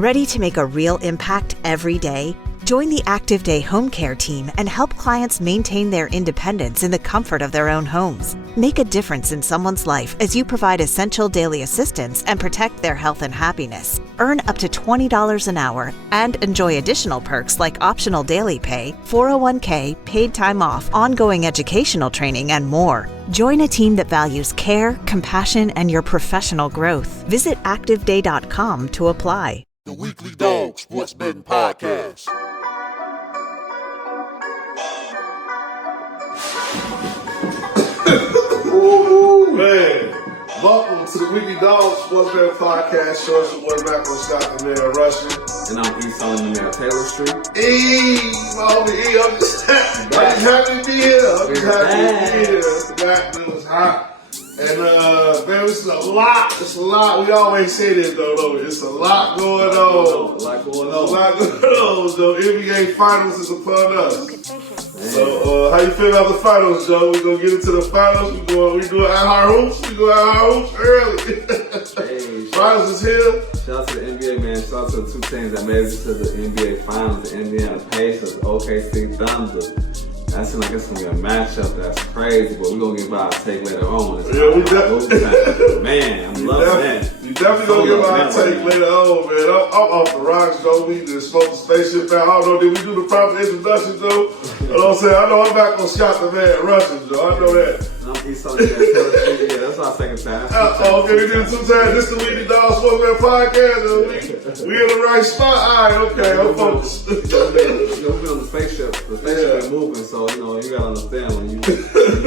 Ready to make a real impact every day? Join the Active Day Home Care team and help clients maintain their independence in the comfort of their own homes. Make a difference in someone's life as you provide essential daily assistance and protect their health and happiness. Earn up to $20 an hour and enjoy additional perks like optional daily pay, 401k, paid time off, ongoing educational training, and more. Join a team that values care, compassion, and your professional growth. Visit activeday.com to apply. The Weekly Dog Sports Betting Podcast. Ooh, man. Welcome to the Weekly Dog Sports Betting Podcast. Show us your boy Macro Scott, the man Russian. And I'm East on the man Taylor Street. Homie, I'm just happy to be here. I'm just happy to be here. The back it was hot. And man, it's a lot. It's a lot. We always say this though. It's a lot going on. A lot going A lot going on. The NBA Finals is upon us. So, how you feel about the finals, Joe? We gonna get into the finals. We doing at Hard Hoops. We doing at Hard Hoops early. Hey, finals is here. Shout out to the NBA, man. Shout out to the two teams that made it to the NBA Finals: the Indiana Pacers, OKC Thunder. That seems like it's gonna be a matchup that's crazy, but we're gonna get by our take later on. Yeah, we definitely. Man, I'm loving that. You definitely gonna get by our take later on, man. I'm off the rocks, Joe. We just smoked the spaceship out. I don't know, did we do the proper introduction, Joe? You know what I'm saying? I know I'm not gonna shot the man Russian, Joe. I know that. I'm East on the man. Yeah, that's our second time. Okay, we did it 2 times. This is the Weekly Dog Sports Betting Podcast. We in the right spot. All right, okay, I'm focused. We on the spaceship. The spaceship is moving, so you gotta understand when you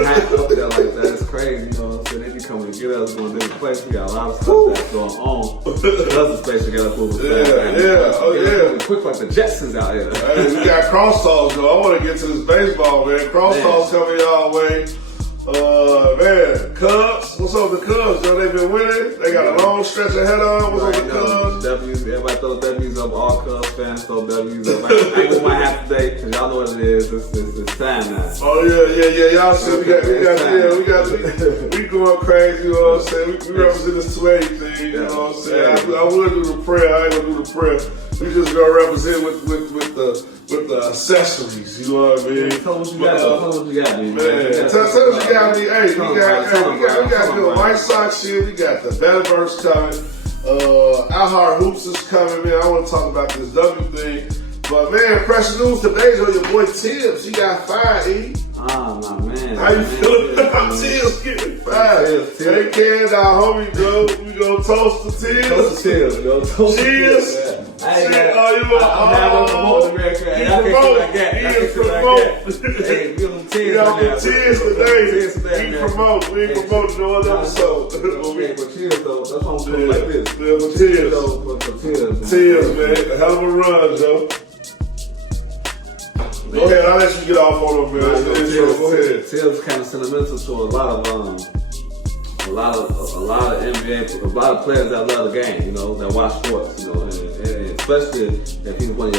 hack up there like that, it's crazy. You know what I'm saying? They be coming to get us going to different places. We got a lot of stuff that's going on. Because the spaceship got to move us quick like the Jetsons out here. Hey, we got crosstalks, though. I want to get to this baseball, man. Crosstalks coming y'all way. Man, Cubs. What's up with the Cubs, Joe? They been winning. They got a long stretch ahead of them. What's up with the Cubs? W's. Everybody throw W's up. All Cubs fans throw W's up. I ain't gonna my half today because y'all know what it is. It's time now. Oh yeah. Y'all see, we going crazy. You know what I'm saying? We represent this 280 thing. You know what I'm saying? I would do the prayer. I ain't gonna do the prayer. We just gonna represent with the accessories, you know what I mean? Tell us what you got, man. Tell us what you got, man. Hey, we got the White Sox shit. We got the Metaverse coming. Our Hard Hoops is coming, man. I want to talk about this W thing. But, man, precious news today, on your boy Tibbs. He got fired, E. Oh, my man. How you feeling about Tibbs getting fired? Take care of our homie, Joe. We gonna toast the Tibbs. Toast the Tibbs, yo. Cheers. I'm having to promote America. He we got them tears today. We ain't promoting no other episode. Okay, but cheers though. That's why I'm doing like this. Yeah, but tears. Tears, man. A hell of a run, Joe. Go ahead, I'll let you get off on them, man. Go ahead. Tibbs kind of sentimental to a lot of NBA, a lot of players that love the game, you know, that watch sports, you know, and especially if he's one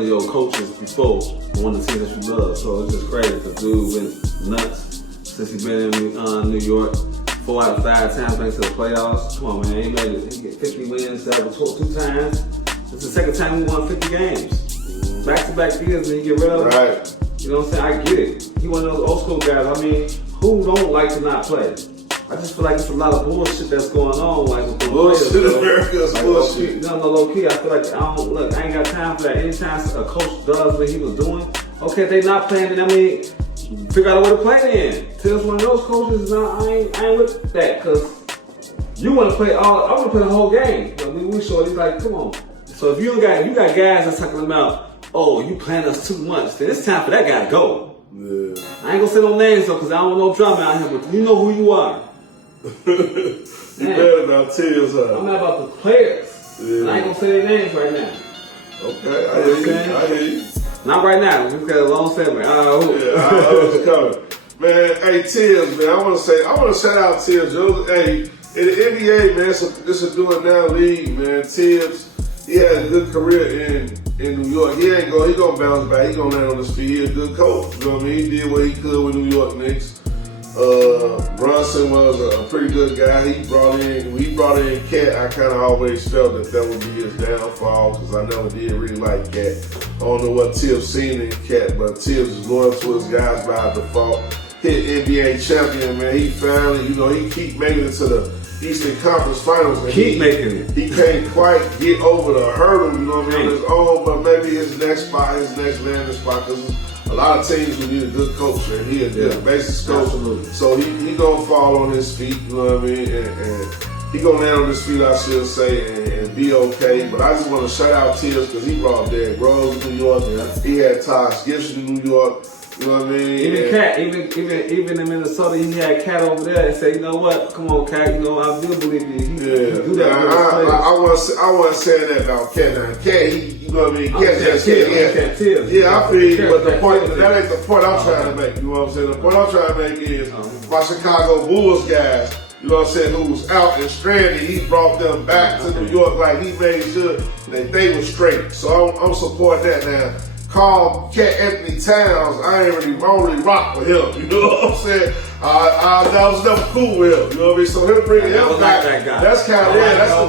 of your coaches before, one of the teams that you love. So it's just crazy because dude went nuts since he's been in New York 4 out of 5 times made to the playoffs. Come on, man, he made it. He get 50 wins, that was 2 times. It's the second time he won 50 games. Back-to-back years, and he get rid of it. Right. You know what I'm saying? I get it. He one of those old school guys. I mean, who don't like to not play? I just feel like it's a lot of bullshit that's going on. Like with the bullshit, players, America's like, bullshit. Low key. I feel like I ain't got time for that. Anytime a coach does what he was doing, okay, if they not playing, then I mean, figure out a way to play in. Tibbs one of those coaches. I ain't with that because you want to play I want to play the whole game. I mean, we short. He's like, come on. So if you got guys that's talking about, oh, you playing us too much, then it's time for that guy to go. Yeah. I ain't gonna say no names though, because I don't want no drama out here, but you know who you are. You better about Tibbs, huh? I'm not about the players. Yeah. And I ain't gonna say their names right now. Okay, I hear you. Not right now. We've got a long segment. I know what's coming. Man, hey, Tibbs, man, I want to shout out Tibbs. Hey, in the NBA, man, this is doing now league, man. Tibbs, he had a good career in New York. He gonna bounce back. He gonna land on his feet. He a good coach. You know what I mean? He did what he could with New York Knicks. Brunson was a pretty good guy. He brought in Cat. I kind of always felt that would be his downfall because I never did really like Cat. I don't know what Tibbs seen in Cat, but Tibbs is loyal to his guys by default. Hit NBA champion, man. He finally, he keep making it to the Eastern Conference Finals. And making it. He can't quite get over the hurdle, on his own, but maybe his next landing spot, because a lot of teams will need a good coach, and he a good basis coach. Absolutely. So he gonna fall on his feet, you know what I mean? And he gonna land on his feet, I should say, and be okay. But I just want to shout out Tibbs because he brought Derrick Rose to New York. Yeah. He had Taj Gibson in New York. You know what I mean? Even Cat, even in Minnesota, he had Cat over there and say, you know what? Come on, Cat. I do believe you. He do that. I wasn't saying that about Cat. Now, Cat, you know what I mean? Cat, I feel you, but the point, that ain't the point I'm trying to make. You know what I'm saying? The point I'm trying to make is my Chicago Bulls guys, you know what I'm saying, who was out and stranded, he brought them back to New York. Like, he made sure that they were straight. So I'm supporting that now. Call Cat Anthony Towns, I ain't really rock with him. You know what I'm saying? I was never cool with him. You know what I mean? So him bringing him back, that's kind of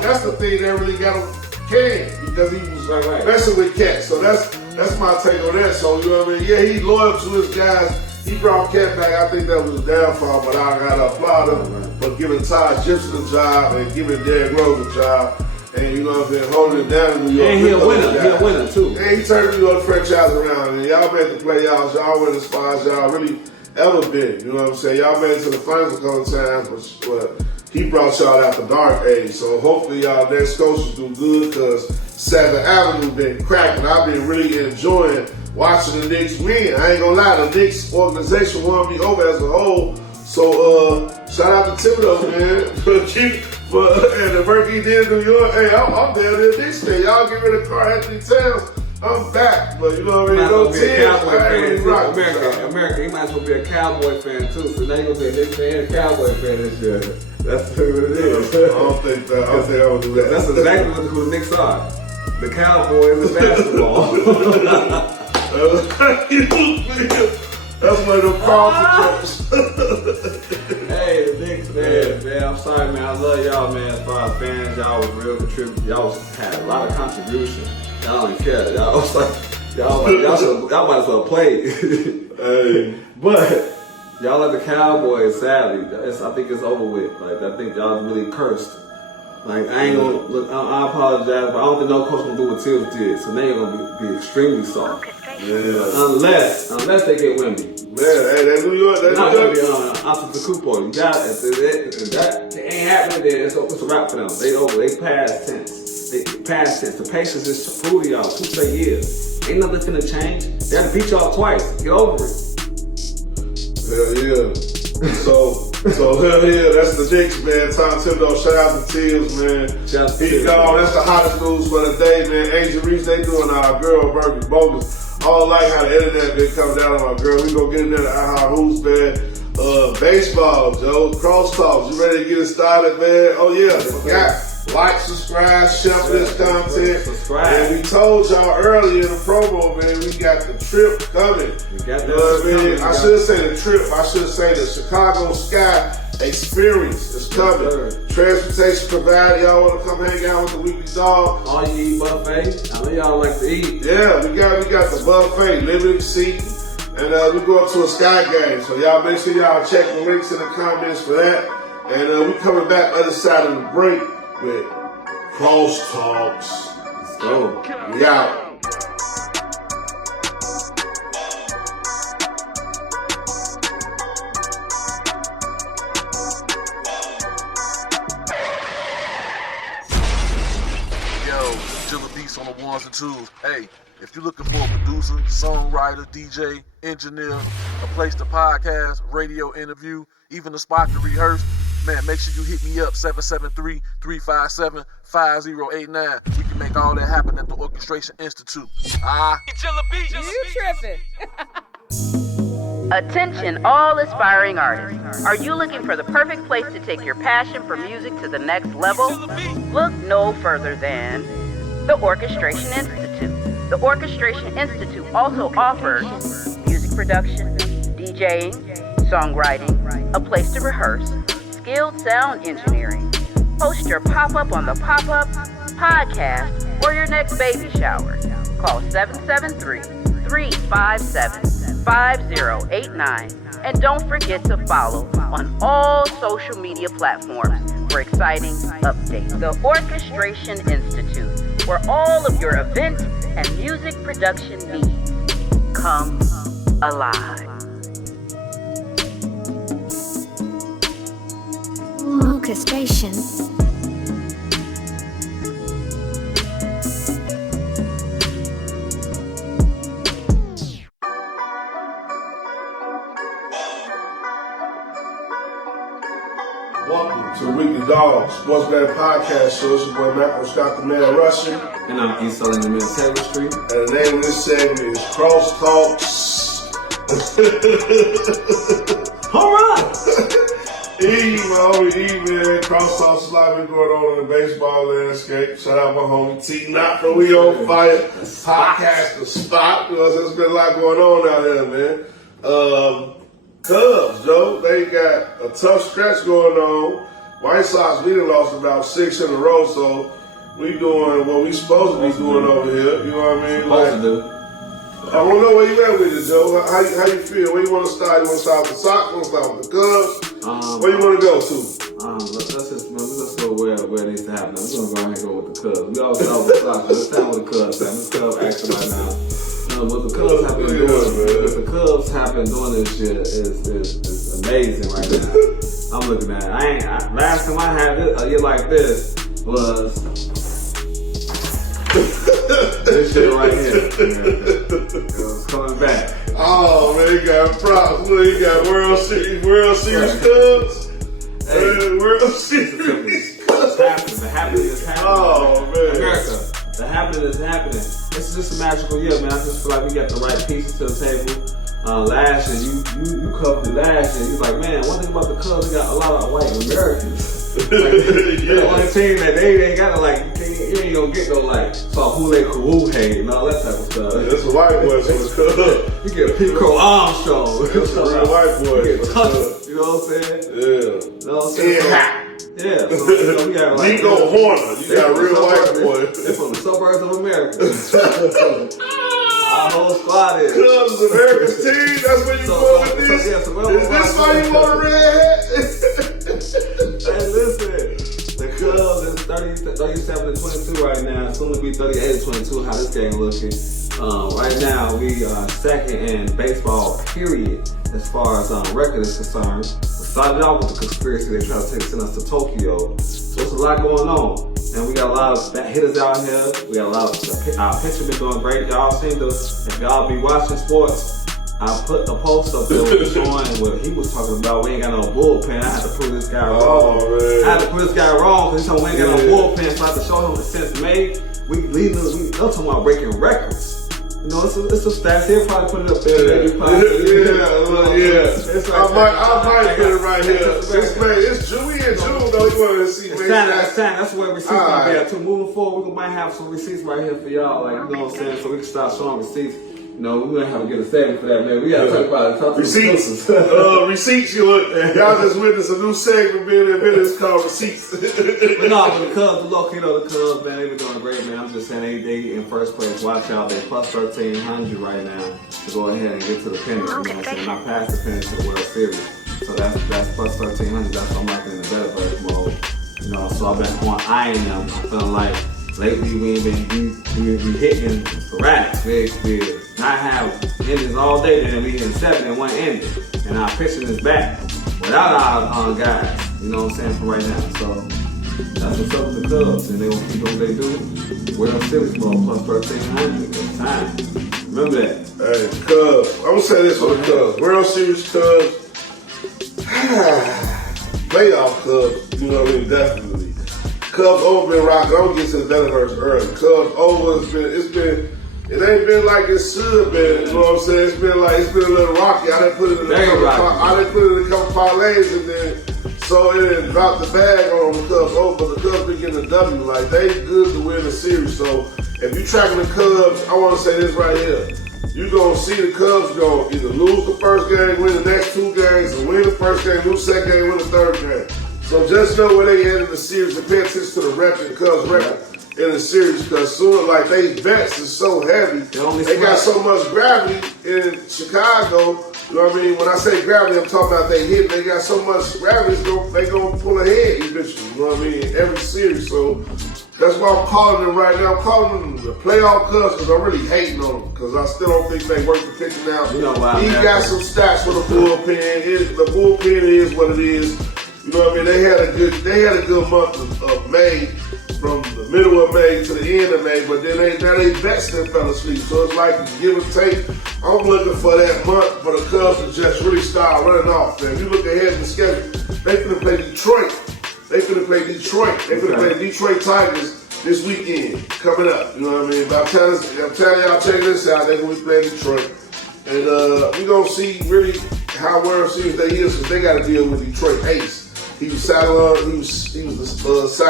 that's the thing that really got him canned because he was messing with Cat. So that's my take on that. So you know what I mean? Yeah, he's loyal to his guys. He brought Cat back. I think that was a downfall, but I gotta applaud him for giving Taj Gibson a job and giving Derrick Rose a job. And you know what I'm saying, holding it down in New York. And he a winner too. And he turned the New York franchise around. And y'all made the playoffs, y'all win as far as y'all really ever been. You know what I'm saying? Y'all made it to the finals a couple of times, but he brought y'all out the dark age. So hopefully y'all next coaches do good because 7th Avenue been cracking. I've been really enjoying watching the Knicks win. I ain't gonna lie, the Knicks organization won me over as a whole. So shout out to Thibodeau, man. And the work he did in New York, hey, I'm down there this day. Y'all get rid of Karl Anthony Towns, I'm back. But you know what I mean? No teams, America, he might as well be a Cowboy fan too. So now you're gonna be a Knicks fan and a Cowboy fan this year. That's what it is. I don't think I would do that. That's exactly who the Knicks are. The Cowboys of basketball. That's one of the problems. Hey, the Knicks, man, I'm sorry, man. I love y'all, man. As far as fans, y'all was real contributors. Y'all had a lot of contribution. Y'all didn't care. Y'all was like, y'all might as well play. Hey. But y'all like the Cowboys, sadly. I think it's over with. Like, I think y'all really cursed. Like, I ain't gonna look. I apologize, but I don't think no coach gonna do what Tibbs did. So now you're gonna be extremely soft. Yeah. Unless they get Wemby. Man, hey, that New York, that not New York. Antetokounmpo. You got it. That ain't happening there. It's a wrap for them. They over. They past tense. The patience is fruity, y'all. 2 straight years. Ain't nothing finna change. They had to beat y'all twice. Get over it. Hell yeah. So hell yeah, that's the Knicks, man. Tom Thibodeau, shout out to Tibbs, man. He gone. That's the hottest news for the day, man. Angel Reese, they doing our girl Burger Bogus. I don't like how the internet been coming down on my girl. We gonna get in there to our hoops, man. Baseball, Joe. Crosstalks. You ready to get it started, man? Oh yeah, forgot. Like, subscribe, share this content. Subscribe. And we told y'all earlier in the promo, man, we got the trip coming. We got that. You know what I mean? I should say the trip. I should say the Chicago Sky Experience is coming. Transportation provided. Y'all want to come hang out with the Weekly Dog? All you eat buffet. I know y'all like to eat. Yeah, we got the buffet, limited seating, and we go up to a Sky game. So y'all make sure y'all check the links in the comments for that. And we coming back other side of the break with Crosstalks. Let's go. We out. On the ones and twos. Hey, if you're looking for a producer, songwriter, DJ, engineer, a place to podcast, radio interview, even a spot to rehearse, man, make sure you hit me up, 773-357-5089. We can make all that happen at the Orchestration Institute. You tripping. Attention all aspiring artists. Are you looking for the perfect place to take your passion for music to the next level? Look no further than the Orchestration Institute. The Orchestration Institute also offers music production, DJing, songwriting, a place to rehearse, skilled sound engineering. Host your pop-up on the pop-up, podcast, or your next baby shower. Call 773-357-5089. And don't forget to follow on all social media platforms for exciting updates. The Orchestration Institute, where all of your event and music production needs come alive. Orchestration. Welcome to the Weekly Dog Sports Betting Podcast Show. It's your boy Malcolm Scott, the man Russian. And I'm East Selling the Mill Taylor Street. And the name of this segment is Cross Talks. All right. My homie E, man. Cross Talks is live going on in the baseball landscape. Shout out my homie T. Not the We on Fire podcast, the spot. You know, there's been a lot going on out here, man. Cubs, Joe, they got a tough stretch going on. White Sox, we done lost about 6 in a row, so we doing what we supposed to be doing over here. You know what I mean? Supposed to do. I don't know where you at with it, Joe. How you feel? Where you want to start? You want to start with the Sox? You want to start with the Cubs? Where you want to go to? Let's go where it needs to happen. We're going to go ahead and go with the Cubs. We always start with the Sox, but let's start with the Cubs. This Cubs action right now. What the Cubs have been doing this year is amazing right now. I'm looking at it. Last time I had a year like this was this shit right here. It was coming back. Oh man, he got props. Look, he got World Series Cubs. Hey, World Series Cubs. The happening is happening. Oh man, America. The happening is happening. This is just a magical year, man. I just feel like we got the right pieces to the table. Last year, you covered it last year. You was like, man, one thing about the Cubs, they got a lot of white Americans. The only team that they ain't got to like, you ain't gonna get no like, Sahule Kuruhe and all that type of stuff. That's a white boy for the Cubs. You get Pico Armstrong. That's a real white boy. You get Tucker. You know what I'm saying? Yeah. You know what I'm saying? Yeah. So we got like Nico Horner. You got a real white boy. They're from the suburbs of America. Our whole squad is. Cubs is America's team. That's where you going with this. Is this why you want a redhead? Hey, listen. The Cubs is 37-22 right now. Soon to be 38-22. How this game looking? Right now, we are second in baseball, period, as far as record is concerned. We started out with the conspiracy. They try to send us to Tokyo. So it's a lot going on. And we got a lot of hitters out here. We got a lot of our pitcher been doing great. Y'all seen if y'all be watching sports, I put the post up there showing what he was talking about. We ain't got no bullpen. I had to prove this guy wrong. Man. I had to prove this guy wrong because he told me we ain't got no bullpen. So I had to show him that since May, they're talking about breaking records. You know, it's a stats. He'll probably put it up there. Yeah. I might get it right here. It's June. We in June though. You want to see? It's time. That's where receipts gonna be at too. Moving forward, we might have some receipts right here for y'all. Like, you know what I'm saying? So we can start showing receipts. You know, we're gonna have to get a segment for that, man. We gotta talk about it. Receipts. Receipts. Y'all just witnessed a new segment being invented. It's called Receipts. But no, but the Cubs, the Cubs, man, they been doing great, man. I'm just saying they in first place. Watch out, they plus 1,300 right now to go ahead and get to the pennant. You know what I'm saying? Not past the pennant to the World Series. So that's plus 1,300. That's what I'm liking in the better version mode. You know, so I've been on eyeing them. I'm feeling like lately we hitting sporadic. We not have innings all day, then we hitting 7 in one inning, and our pitching is back without our guys. You know what I'm saying, for right now. So that's what's up with the Cubs, and they gonna keep doing what they do. World Series ball plus 1,300 at time. Remember that. Hey, Cubs. I'm gonna say this for the Cubs. World Series Cubs. Playoff Cubs. You know what I mean? Definitely. Cubs over been rocking. I'm gonna get to the better verse early. Cubs over. It ain't been like it should have been. You know what I'm saying? It's been a little rocky. I didn't put it in a couple parlays, and then so it dropped the bag on the Cubs over. But the Cubs been getting a W. Like, they good to win the series. So if you tracking the Cubs, I want to say this right here. you're going to see the Cubs going either lose the first game, win the next 2 games, or win the first game, lose the second game, win the third game. So just know where they at in the series and pay attention to the record, the Cubs record in the series, because soon, like, they bets is so heavy. They got so much gravity in Chicago. You know what I mean? When I say gravity, I'm talking about they hit. They got so much gravity, they gonna pull ahead eventually. You know what I mean? Every series. So that's why I'm calling them right now. I'm calling them the playoff Cubs because I'm really hating on them because I still don't think they worth the pitching out. You know why? He got some stats for the bullpen. The bullpen is what it is. You know what I mean? They had a good month of May, from the middle of May to the end of May, but then now they bets them fell asleep. So it's like give or take. I'm looking for that month for the Cubs to just really start running off. Man, if you look ahead in the schedule, they finna play Detroit. They finna play the Detroit Tigers this weekend coming up. You know what I mean? But I'm telling y'all, check this out. They're gonna be playing Detroit, and we gonna see really how World Series they is because they got to deal with Detroit Ace. He was Cy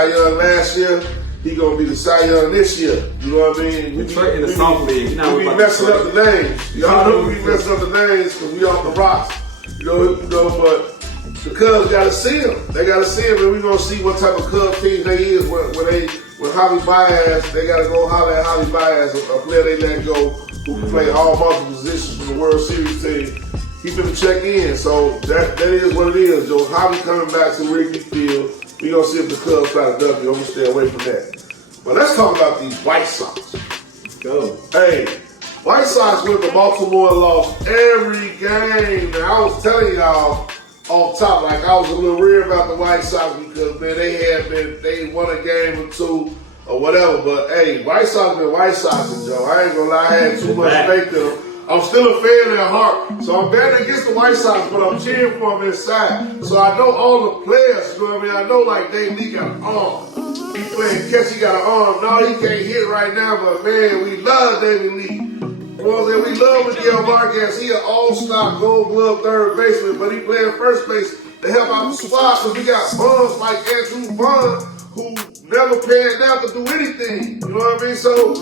Young last year. He gonna be the Cy Young this year. You know what I mean? Detroit in the South League. We be messing up the names. Y'all know we be messing up the names because we off the rocks. You know, but the Cubs gotta see him. They gotta see him, and we gonna see what type of Cub team they is when Javi Baez. They gotta go holler at Javi Baez, a player they let go who can play all multiple positions for the World Series team. He finna check in, so that is what it is. Joe Javi coming back to Wrigley Field. We gonna see if the Cubs try to W. I'm gonna stay away from that. But let's talk about these White Sox. Go. Hey, White Sox went to Baltimore and lost every game. Now, I was telling y'all off top, like I was a little weird about the White Sox because man, they won a game or 2 or whatever. But hey, White Sox been White Sox, Joe. I ain't gonna lie, I had too much faith in them. I'm still a fan at heart, so I'm betting against the White Sox, but I'm cheering for them inside. So I know all the players, you know what I mean? I know like Dave Lee got an arm. He playing catch, he got an arm. No, he can't hit right now, but man, we love David Lee. You know what I'm saying? We love Miguel Vargas. He an all-star Gold Glove third baseman, but he playing first base to help out the squad because we got bums like Andrew Vaughn who never panned out to do anything. You know what I mean? So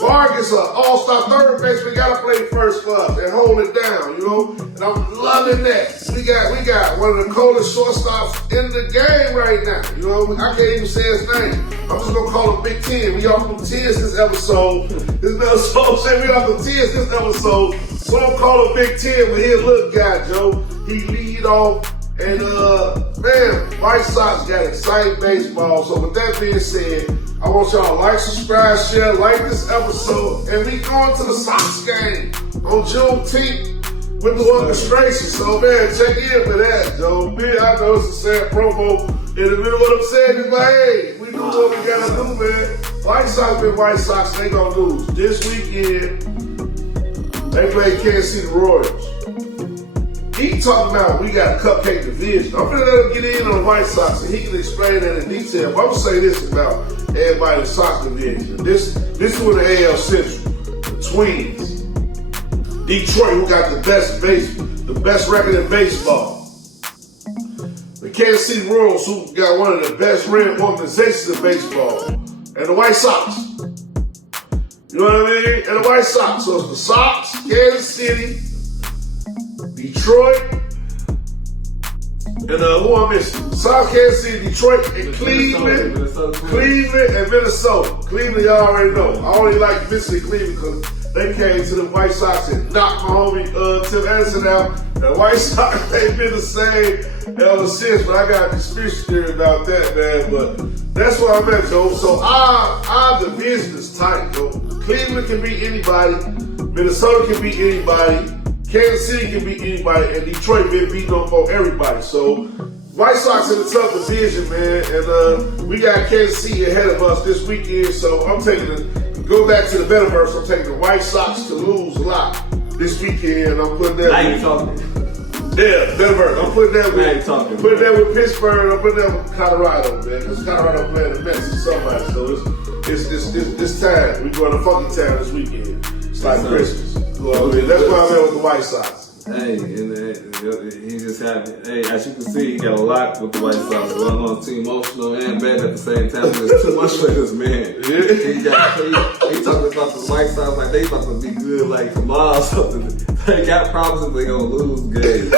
Vargas, an all-star third baseman, gotta play first for us and hold it down, you know? And I'm loving that. We got one of the coldest shortstops in the game right now. You know, I can't even say his name. I'm just gonna call him Big Ten. We off them 10s this episode. We off them 10s this episode. So I'm calling Big Ten with his little guy, Joe. He lead off. And man, White Sox got exciting baseball. So with that being said, I want y'all to like, subscribe, share, like this episode, and we going to the Sox game on Juneteenth with the orchestration. So man, check in for that, Joe. Man, I know it's a sad promo in the middle of what I'm saying, but hey, we do what we gotta do, man. White Sox been White Sox, they gonna lose. This weekend, they play Kansas City Royals. He talking about we got a cupcake division. I'm gonna let him get in on the White Sox and he can explain that in detail. But I'm gonna say this about everybody in the Sox division. This is with the AL Central. The Twins. Detroit, who got the best record in baseball. The Kansas City Royals, who got one of the best ran organizations in baseball. And the White Sox. You know what I mean? And the White Sox. So it's the Sox, Kansas City, Detroit, and who I'm missing? South Kansas City, Detroit, and Cleveland, and Minnesota. Cleveland, y'all already know. I only like missing Cleveland because they came to the White Sox and knocked my homie Tim Anderson out. And the White Sox ain't been the same ever since, but I got a conspiracy theory about that, man. But that's what I'm at, Joe. So our division is tight, Joe. Cleveland can beat anybody. Minnesota can beat anybody. Kansas City can beat anybody, and Detroit been beating on everybody. So, White Sox in a tough division, man, and we got Kansas City ahead of us this weekend. So I'm go back to the Metaverse. I'm taking the White Sox to lose a lot this weekend. I'm putting that. Now you talking? Yeah, Metaverse. I'm putting that with Pittsburgh. I'm putting that with Colorado, man, because Colorado playing the Mets or somebody. So it's time. We going to funky town this weekend. It's like Christmas. Well, that's why I'm at with the White Sox. Hey, and he just had, as you can see, he got a lot with the White Sox going on. Too emotional and bad at the same time. There's too much for this man. He talking about the White Sox like they about to be good like tomorrow or something. They got problems if they gonna lose games. I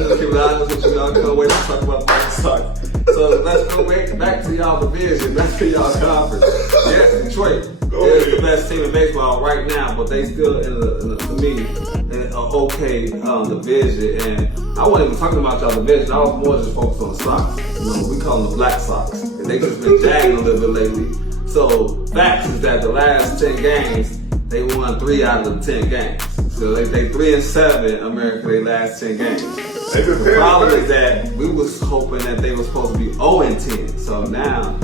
just keep it honest with you. I can't wait to talk about the White Sox. So let's go back to y'all division, back to y'all conference. Yes, Detroit is the best team in baseball right now, but they still to me, an okay division. And I wasn't even talking about y'all division. I was more just focused on the Sox. You know, we call them the Black Sox. And they just been jagging a little bit lately. So facts is that the last 10 games, they won 3 out of the 10 games. So they 3-7 America, they last 10 games. The problem is that we was hoping that they were supposed to be 0-10. So now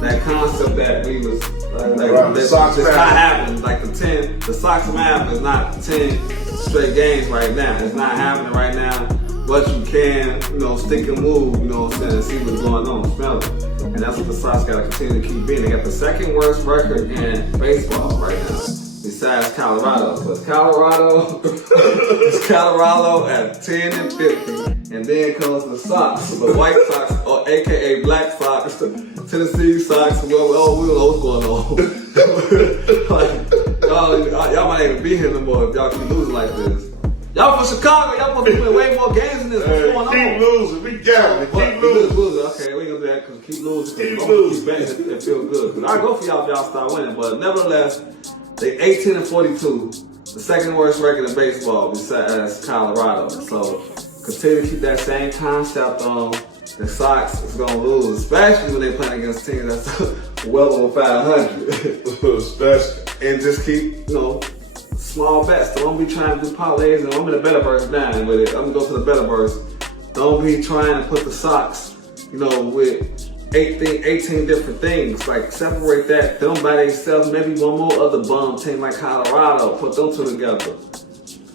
that concept that we was it's not happening. Like the Sox math is not 10 straight games right now. It's not happening right now. But you can, stick and move, what I'm saying, and see what's going on, smell it. And that's what the Sox gotta continue to keep being. They got the second worst record in baseball right now, besides Colorado. So it's Colorado at 10-50, and then comes the Sox, the White Sox, or AKA Black Sox, Tennessee Sox. Well, we don't know what's going on. y'all might not even be here no more if y'all keep losing like this. Y'all from Chicago, y'all supposed to win way more games than this. What's going on? Keep losing, we got it. Keep losing. Okay, we ain't gonna do that because keep losing. Keep betting and feel good. Cause I go for y'all if y'all start winning, but nevertheless, they 18-42, the second worst record in baseball besides Colorado. So continue to keep that same concept on. The Sox is gonna lose, especially when they playing against teams that's well over 500. Especially, and just keep small bets. Don't be trying to do parlays. And I'm in the Betterverse now with it. I'm gonna go to the Betterverse. Don't be trying to put the Sox, with 18 different things. Like separate that. Them by themselves. Maybe one more other bum team like Colorado. Put them two together.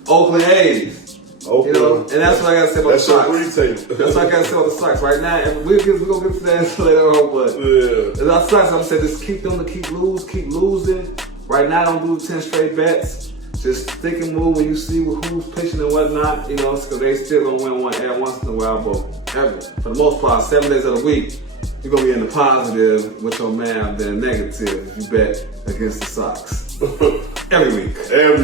Oakland A's. And that's what I gotta say about the Sox. That's what I gotta say about the Sox right now. And we're gonna get to that later on, but the Sox, I'm saying, just keep them to keep losing. Right now, don't do 10 straight bets. Just stick and move when you see who's pitching and whatnot, because they still gonna win one every once in a while, but for the most part, 7 days of the week, you're gonna be in the positive with your man than negative if you bet against the Sox. Every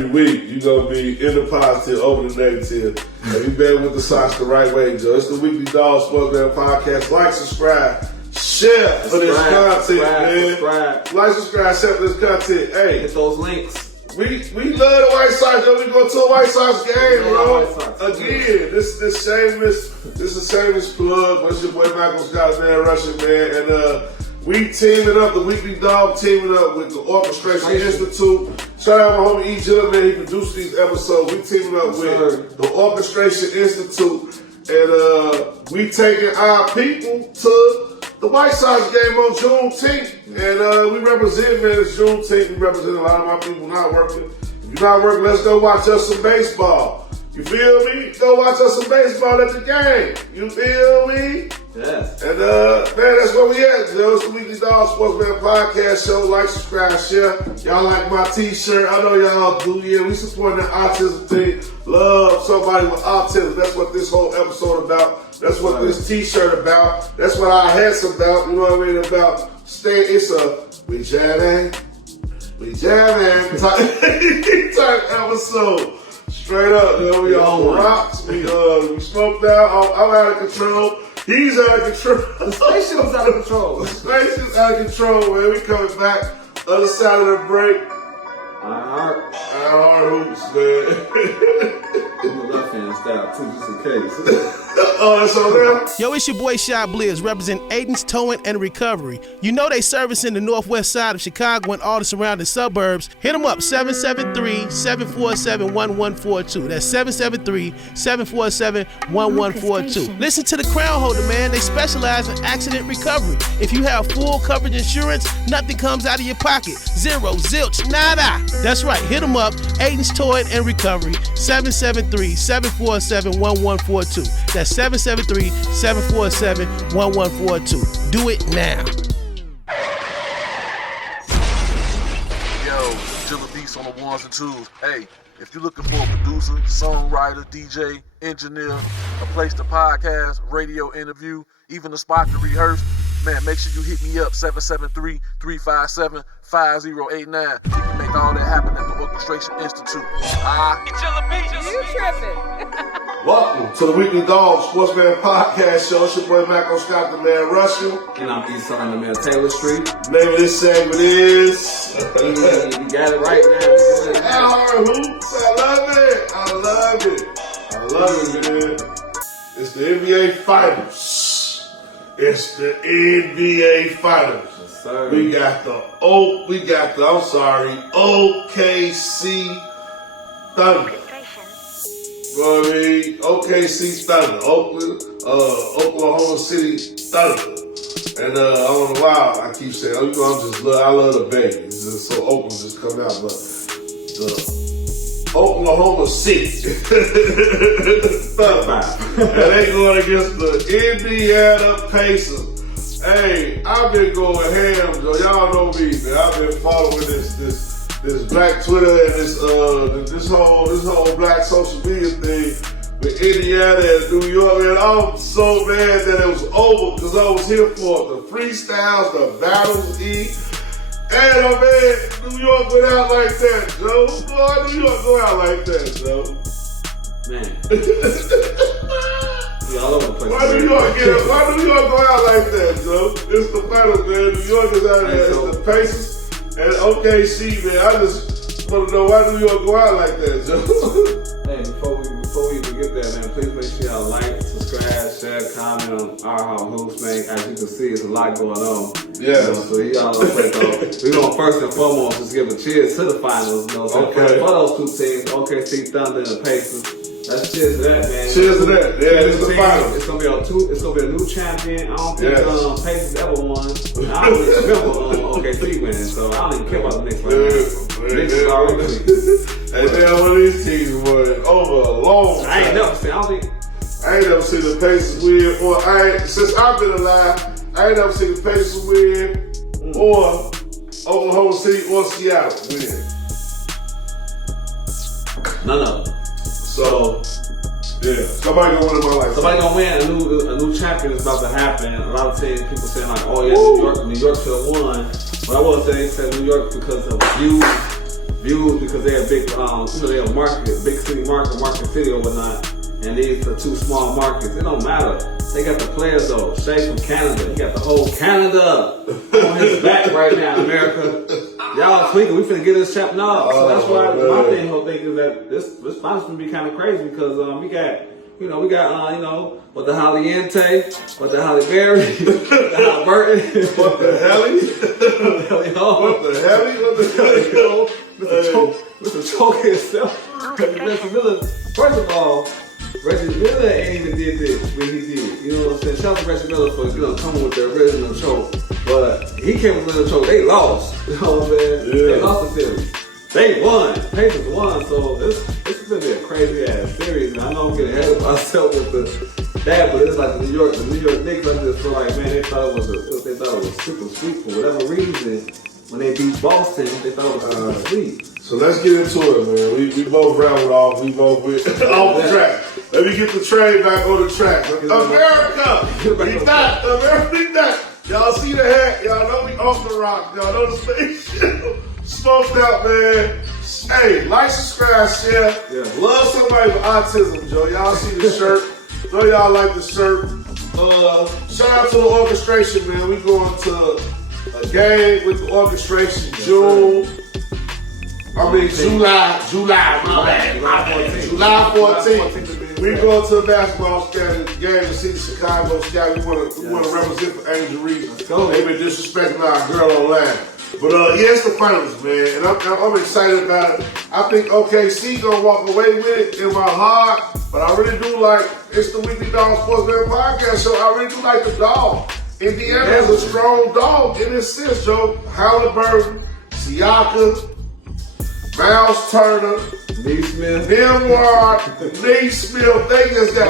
week, you're gonna be in the positive over the negative. And you bet with the Sox the right way, Joe. It's the Weekly Dog Sports Man Podcast. Like, subscribe, share for this content, man. Subscribe. Like, subscribe, share for this content. Hey, hit those links. We love the White Sox, though. We go to a White Sox game, bro. Again, this is a shameless plug. But it's your boy Michael Scott, man, Russian man, and we teaming up, the Weekly Dog teaming up with the Orchestration Institute. Shout out my homie E. Jilla, man, he produced these episodes. We teaming up with the Orchestration Institute, and we taking our people to the White Sox game on Juneteenth. And we represent, man, it's Juneteenth. We represent a lot of my people not working. If you're not working, let's go watch us some baseball. You feel me? Go watch us some baseball at the game. You feel me? Yes. And man, that's where we at, Joe. It's the Weekly Dog Sports Man Podcast Show. Like, subscribe, share. Y'all like my t-shirt. I know y'all do. Yeah, we supporting the autism thing. Love somebody with autism. That's what this whole episode about. That's what this t-shirt about. That's what our hat's about. You know what I mean? About it's a we jamming type episode. Straight up, we on rocks. We smoked out. I'm out of control. He's out of control. The spaceship's out of control. The spaceship's out of control, man. We coming back. Other side of the break. Our hoops, man. I'm a left hand style too, just in case. Oh, that's on there? Yo, it's your boy Shy Blizz, represent Aiden's Towing and Recovery. You know they service in the northwest side of Chicago and all the surrounding suburbs. Hit them up, 773-747-1142. That's 773-747-1142. Listen to the Crown Holder, man. They specialize in accident recovery. If you have full coverage insurance, nothing comes out of your pocket. Zero, zilch, nada. That's right. Hit them up, Aiden's Towing and Recovery, 773-747-1142. That's 773-747-1142. Do it now. Yo, Dilla Beats on the ones and twos. Hey, if you're looking for a producer, songwriter, DJ, engineer, a place to podcast, radio interview, even a spot to rehearse, man, make sure you hit me up, 773-357-5089. We can make all that happen at the Orchestration Institute. You tripping. Welcome to the Weekly Dog Sportsman Podcast Show. It's your boy Mac Scott, the man Russell. And I'm East Side, the man Taylor Street. Name of this segment is... You got it right now. S4E9 Hoops. I love it, man. It's the NBA Finals. Yes, sir. We got the OKC Thunder. You know what I mean? OKC Thunder, Oklahoma City Thunder. And I don't know why I keep saying, I love the Vegas. It's just so Oakland just come out, but the Oklahoma City Thunder. And they going against the Indiana Pacers. Hey, I've been going ham, though. Y'all know me, man. I've been following this Black Twitter and this whole Black social media thing with Indiana and New York, and I'm so mad that it was over because I was here for the freestyles, the battles, and man, New York went out like that, Joe. Boy, New York go out like that, Joe. Man. All over the place. Why New York go out like that, Joe? It's the finals, man. New York is out there. It's the Pacers. And OKC, man, I just want to know why New York go out like that, Joe. Hey, before we even get there, man, please make sure y'all like, subscribe, share, comment on our Hoops, man. As you can see, it's a lot going on. Yeah. So y'all know, we gonna first and foremost just give a cheers to the finals. You know, okay. For those two teams, OKC Thunder and the Pacers. Let's cheers to that, man. Cheers to that. Yeah, it's the finals. It's gonna be a new champion. I don't think Pacers ever won. I don't even remember OKC winning, so I don't even care about the Knicks right now. Knicks is already winning. And then one of these teams won over a long time. I ain't never seen the Pacers win, since I've been alive, I ain't never seen the Pacers win or Oklahoma City or Seattle win. None of them. So, yeah, somebody gonna win in my life. Somebody gonna win. A new champion is about to happen. A lot of times people saying like, oh yeah, New York should have won. But I will say New York because of views because they're a big, they're a big city market city or whatnot. And these are two small markets. It don't matter. They got the players though. Shay from Canada. He got the whole Canada on his back right now, America. Y'all tweaking. We finna get this champ now. So that's why my whole thing is that this finals gonna be kind of crazy because we got what the Hollyente, what the Holly Berry, what the Halliburton, what the helly, Mr. Choke himself, Reggie Miller. First of all, Reggie Miller ain't even did this when he did. You know what I'm saying? Shout out to Reggie Miller for coming with the original choke. But he came with the choke. They lost. You know what I'm saying? Yeah. They lost the series. They won. Pacers won. So this is gonna be a crazy ass series. And I know I'm getting ahead of myself with that, but it's like the New York Knicks. I just feel like, man, they thought it was super sweet for whatever reason. When they beat Boston, they thought it was super sweet. So let's get into it, man. We both rounded off. We both went off the track. Let me get the train back on the track. America! We not. Y'all see the hat? Y'all know we off the rock. Y'all know the spaceship. Smoked out, man. Hey, like, subscribe, share. Yeah. Love somebody with autism, Joe. Y'all see the shirt. Know y'all like the shirt. Shout out to the orchestration, man. We going to a game with the orchestration July 14th. We go to a basketball game to see the Chicago Sky. We want to represent for Angel Reed. They've been disrespecting our girl online. But it's the finals, man, and I'm excited about it. I think OKC gonna walk away with it in my heart, but I really do like, it's the Weekly Dog Sportsman Podcast show. I really do like the dog. Indiana is a strong dog in this sense, Joe. Halliburton, Siakam, Miles Turner, Nimrod, Naismith, they just got,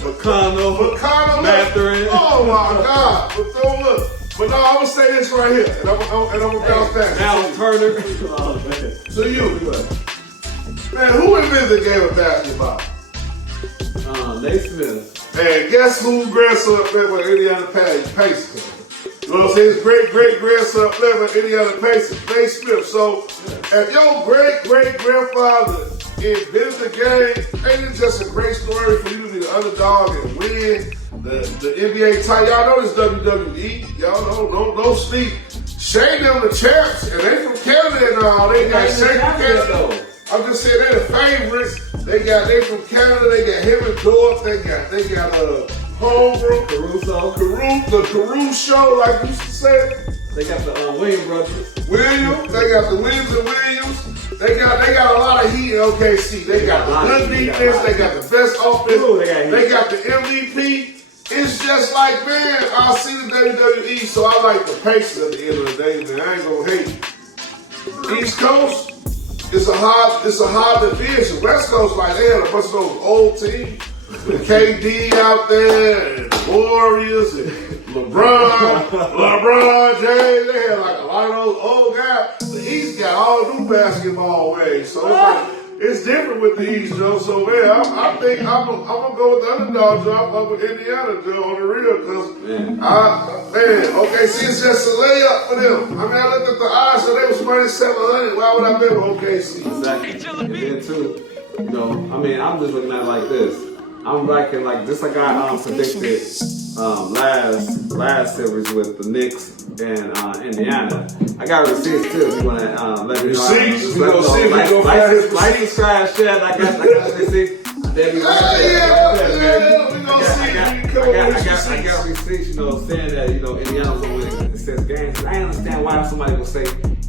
McConnell, Mathurin. Oh my God. But so look, But no, I'm gonna say this right here, and I'm gonna bounce back. Now Turner. To you. Man, who invented the game of basketball? Nate Smith. And guess who grandson played with Indiana Pacers? You know what I'm saying? His great-great-grandson played with Indiana Pacers, Nate Smith. So, if your great-great-grandfather invented the game, ain't it just a great story for you to be the underdog and win the NBA title? Y'all know this WWE. Y'all know, no sleep. Shane them the champs, and they from Canada and all. They got Shane from Canada. I'm just saying they're the favorites. They from Canada. They got him and Dorf. They got Holmgren, the Caruso, like you used to say. They got the Williams brothers. They got the Williams and Williams. They got a lot of heat in OKC. They got the good defense. They got the best offense. They got the MVP. It's just like, man, I see the WWE, so I like the Pacers at the end of the day, man. I ain't gonna hate. East Coast, it's a hard division. West Coast, like, they had a bunch of those old teams with KD out there, and the Warriors, and LeBron James. They had like a lot of those old guys. The East got all new basketball ways, so it's different with the East, Joe. So, man, I think I'm gonna go with the underdog, Joe. I'm up with Indiana, Joe, on the real, because OKC is just a layup for them. I mean, I looked at the odds, so they was minus 700. Why would I bet with OKC? Exactly. And then too, you know, I mean, I'm just looking at it like this. I'm liking just like I predicted last series with the Knicks and Indiana. I got receipts too. If you want to let me know. Receipts? We gonna see if we gonna find his receipts. Subscribe, share. I got receipts. There we go. We gonna see if we can come up with receipts. I got receipts, saying that, Indiana's gonna win in 6 games. And I understand why somebody would say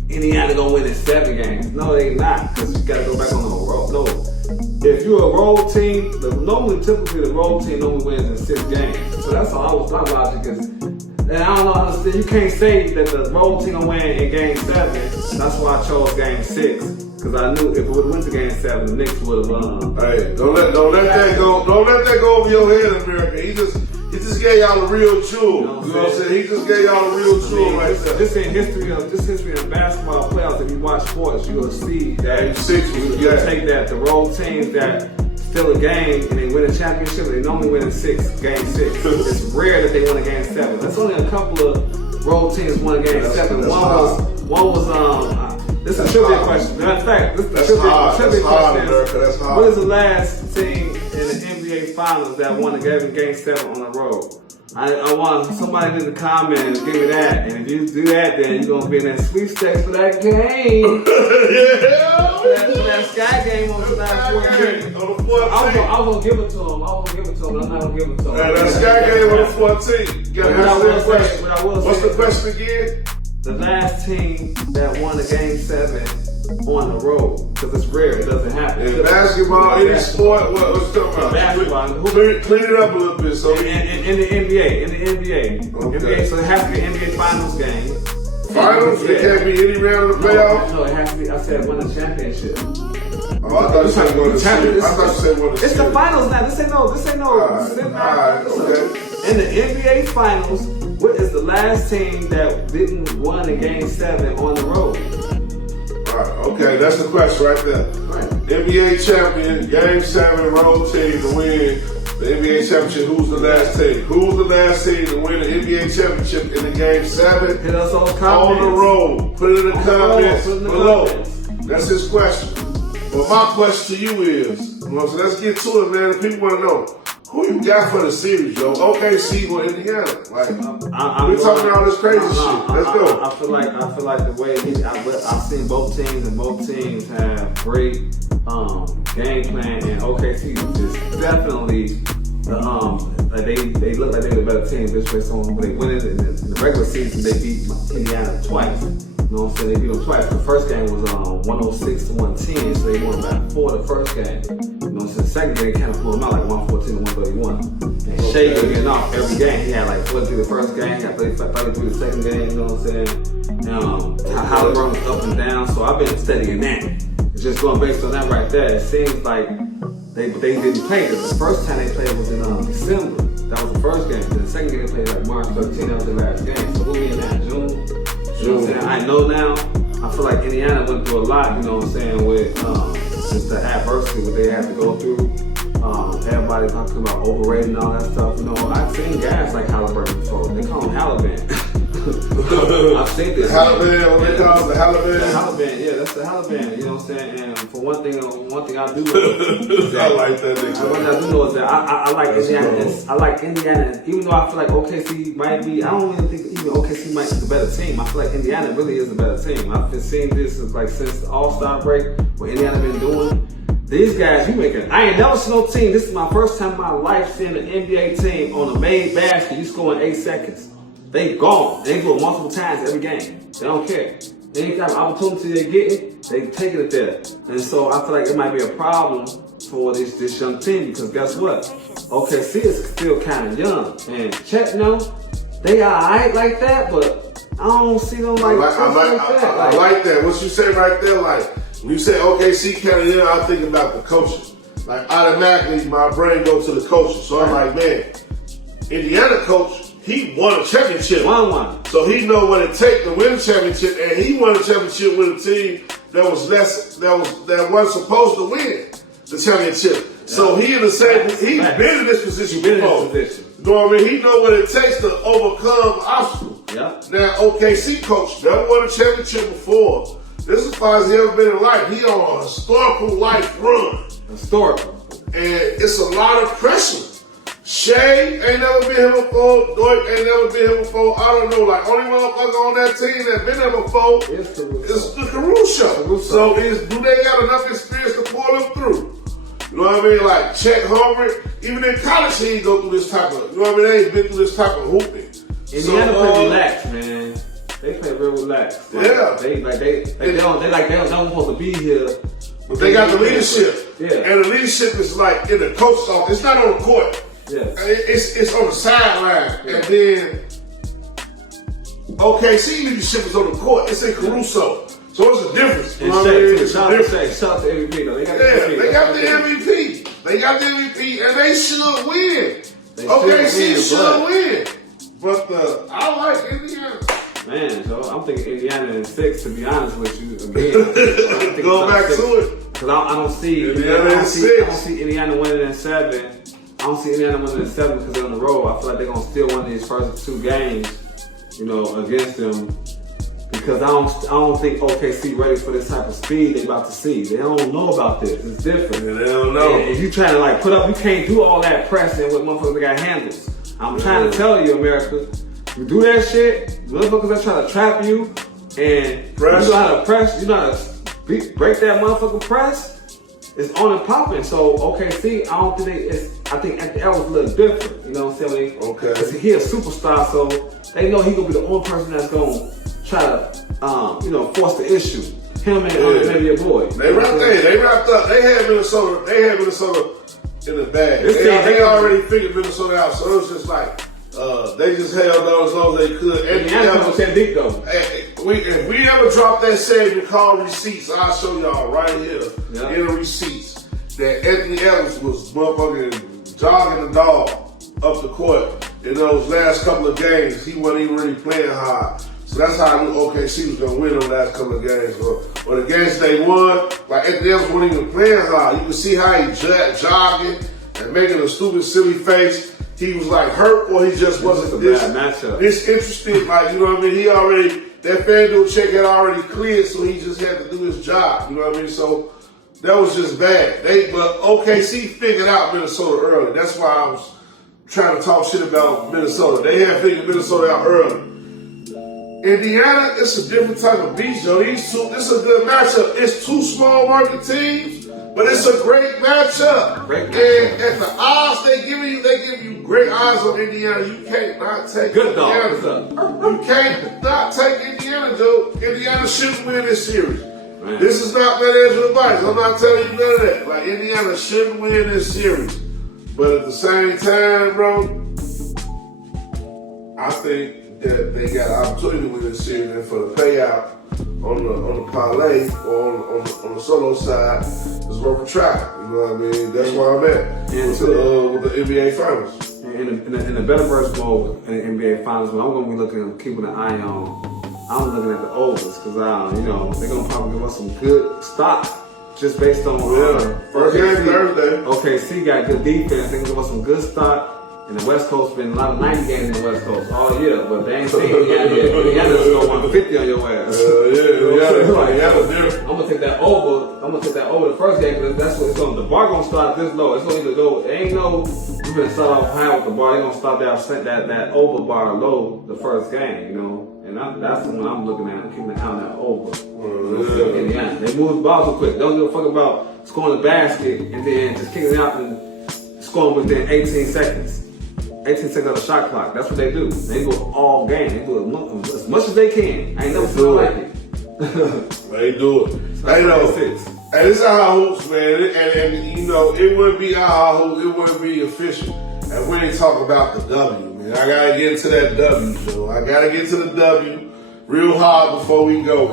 Indiana gonna win in 7 games. No, they not, because you gotta go back on the road. No. If you're a road team, typically the road team normally wins in 6 games. So that's all my logic is. And I don't understand. You can't say that the road team will win in game 7. That's why I chose game 6. Because I knew if it would have went to game 7, the Knicks would have won. Hey, don't let that go. Don't let that go over your head, America. He just gave y'all the real jewel. You know what I'm saying? He just gave y'all the real jewel right there. This history of basketball playoffs. If you watch sports, you'll see that you'll take that the road teams that steal a game and they win a championship, they normally win in game 6. It's rare that they win a game 7. That's only a couple of road teams won a game 7. One was this is a trivia question. Matter of fact, this is a trivia question. What is the last team in the NBA Finals that won a game 7 on the road? I want somebody in the comments give me that, and if you do that, then you're gonna be in that sweepstakes for that game. For that Sky game on July 14th. I was gonna give it to him. But I'm not gonna give it to him. That Sky game on the 14th. What's the question again? The last team that won a game 7 on the road, because it's rare, it doesn't happen. In basketball, any sport, what's talking about? Basketball. Clean it up a little bit. So in the NBA. NBA, so it has to be an NBA Finals game. Finals? It can't be any round of the playoffs? No, it has to be, I said win a championship. Oh, I thought you said win a series. I thought you said win a series. It's the finals now. This ain't no. Alright, okay. In the NBA Finals, what is the last team that didn't win a game 7 on the road? Alright, okay, that's the question right there. Right. NBA champion, game 7, road team to win the NBA championship. Who's the last team? Who's the last team to win the NBA championship in the game 7? Hit us on the comments. On the road. Put it in the comments below. That's his question. But my question to you is, so let's get to it, man. The people want to know. Who you got for the series, yo? OKC or Indiana? Like, we're talking all this crazy shit. Let's go. I feel like the way I've seen both teams, and both teams have great game plan, and OKC is definitely they look like they're the better team just based on when they win it in the regular season. They beat Indiana twice. You know what I'm saying? They beat them twice. The first game was 106-110, so they won by 4 the first game. You know what I'm saying? The second game kind of pulled them out like 114-131. And Shea was getting off every game. He had like 43 the first game, he had 33 the second game, you know what I'm saying? Halliburton was up and down, so I've been studying that. It's just going based on that right there. It seems like they didn't play this. The first time they played was in December. That was the first game. Then the second game they played like March 13th. That was the last game. So we'll be in that June. You know what I'm saying? I know now. I feel like Indiana went through a lot. You know what I'm saying? With just the adversity what they had to go through. Everybody talking about overrating and all that stuff. You know, I've seen guys like Halliburton before. They call him Halliburton. I've seen this. Halliburton, what they call the Halliburton? The Halliburton, yeah, that's the Halliburton. You know what I'm saying? And for one thing I do know. I like that nigga. One thing I do know is that I like Indiana. I like Indiana, even though I feel like OKC might be. I don't even think even OKC might be the better team. I feel like Indiana really is the better team. I've been seeing this like since the All-Star break, what Indiana been doing. These guys, I ain't never seen no team. This is my first time in my life seeing an NBA team on a made basket. You score in 8 seconds. They gone. They do it multiple times every game. They don't care. Any kind of opportunity they get it, they take it there. And so I feel like it might be a problem for this young team because guess what? OKC is still kind of young. And Chet, they are alright like that, but I don't see them like that. I like that. What you say right there, like, when you say OKC kind of young, I think about the coaches. Like, automatically, my brain goes to the coaches. So I'm like, man, Indiana coach, he won a championship. Won. So he know what it takes to win a championship, and he won a championship with a team that wasn't supposed to win the championship. Yeah. So he in the same. He's been in this position before. You know what I mean? He know what it takes to overcome obstacles. Yeah. Now OKC coach never won a championship before. This is as far as he ever been in life. He on a historical life run. Historical. And it's a lot of pressure. Shea ain't never been here before. Dwight ain't never been here before. I don't know, like, only motherfucker on that team that been there before is the Caruso. So do they got enough experience to pull them through? You know what I mean? Like, Chet Humphrey, even in college he ain't go through this type of, you know what I mean? They ain't been through this type of hooping. Indiana play relaxed, man. They play real relaxed. Like, yeah. They don't supposed to be here. But they got the leadership. Yeah. And the leadership is like in the coach's office. It's not on the court. Yeah. It's on the sideline. Yeah. And then OKC leadership is on the court. It's in Caruso. So it's a difference. You know what I mean? It's a difference. Shout out to MVP though. They got the MVP. They got the MVP and they should win. OKC should win. But I like Indiana. Man, so I'm thinking Indiana in 6, to be honest with you. Again, go back to it. Because I don't see Indiana in 6. I don't see Indiana winning in 7. I don't see Indiana winning in 7 because they're on the road. I feel like they're gonna still win these first 2 games, against them. Because I don't think OKC ready for this type of speed they about to see. They don't know about this. It's different. Yeah, they don't know. And if you trying to like put up, you can't do all that pressing with motherfuckers that got handles. I'm trying to tell you, America. You do that shit, motherfuckers that try to trap you, and press. You know how to press, you know how to break that motherfucking press, it's on and popping. So OKC, I think at the L was a little different, you know what I'm saying? Okay. Because he a superstar, so they know he gonna be the only person that's gonna try to, force the issue. Him and maybe your boy. They wrapped up. They had Minnesota in the bag. They already figured Minnesota out, so it was just like, they just held on as long as they could. If we ever drop that save and call receipts, I'll show y'all right here in the receipts that Anthony Edwards was motherfucking jogging the dog up the court in those last couple of games. He wasn't even really playing hard. So that's how I knew OKC was going to win the last couple of games. But the games they won, like Anthony Edwards wasn't even playing hard. You can see how he jogging and making a stupid, silly face. He was like hurt, or he just wasn't disinterested. Like, you know what I mean? That FanDuel check had already cleared, so he just had to do his job. You know what I mean? So that was just bad. But OKC figured out Minnesota early. That's why I was trying to talk shit about Minnesota. They had figured Minnesota out early. Indiana, it's a different type of beast, yo. This is a good matchup. It's 2 small market teams, but it's a great matchup. And at the odds they give you great odds on Indiana. You can't not take Indiana. You can't not take Indiana, Joe. Indiana shouldn't win this series. Man. This is not financial advice. I'm not telling you none of that. Like, Indiana shouldn't win this series. But at the same time, bro, I think that they got an opportunity to win this series, and for the payout on the parlay or on the solo side is worth a try. You know what I mean? That's where I'm at with the NBA Finals. And in the better verse mode in the NBA Finals, when I'm going to be keeping an eye on, I'm looking at the overs because they're going to probably give us some good stock just based on first game Thursday. OKC got good defense. They can give us some good stock. And the West Coast been a lot of 90 games in the West Coast all year, but they ain't seen Indiana score 150 on your ass. I'm gonna take that over. I'm gonna take that over the first game because that's what it's going. The bar gonna start this low. It's going to go. It ain't no. You gonna start off high with the bar. They gonna start that over bar low the first game. And that's the one I'm looking at. I'm keeping an eye on that over. Indiana. They move the ball so quick. Don't give a fuck about scoring the basket and then just kicking it out and scoring within 18 seconds. 18 seconds of the shot clock. That's what they do. They go all game. They do as much as they can. I ain't never seen like it. They do it. Hey, this is our hoops, man. And it wouldn't be our hoops. It wouldn't be official. And we ain't talking about the W, man. I gotta get into that W, Joe. I gotta get to the W real hard before we go.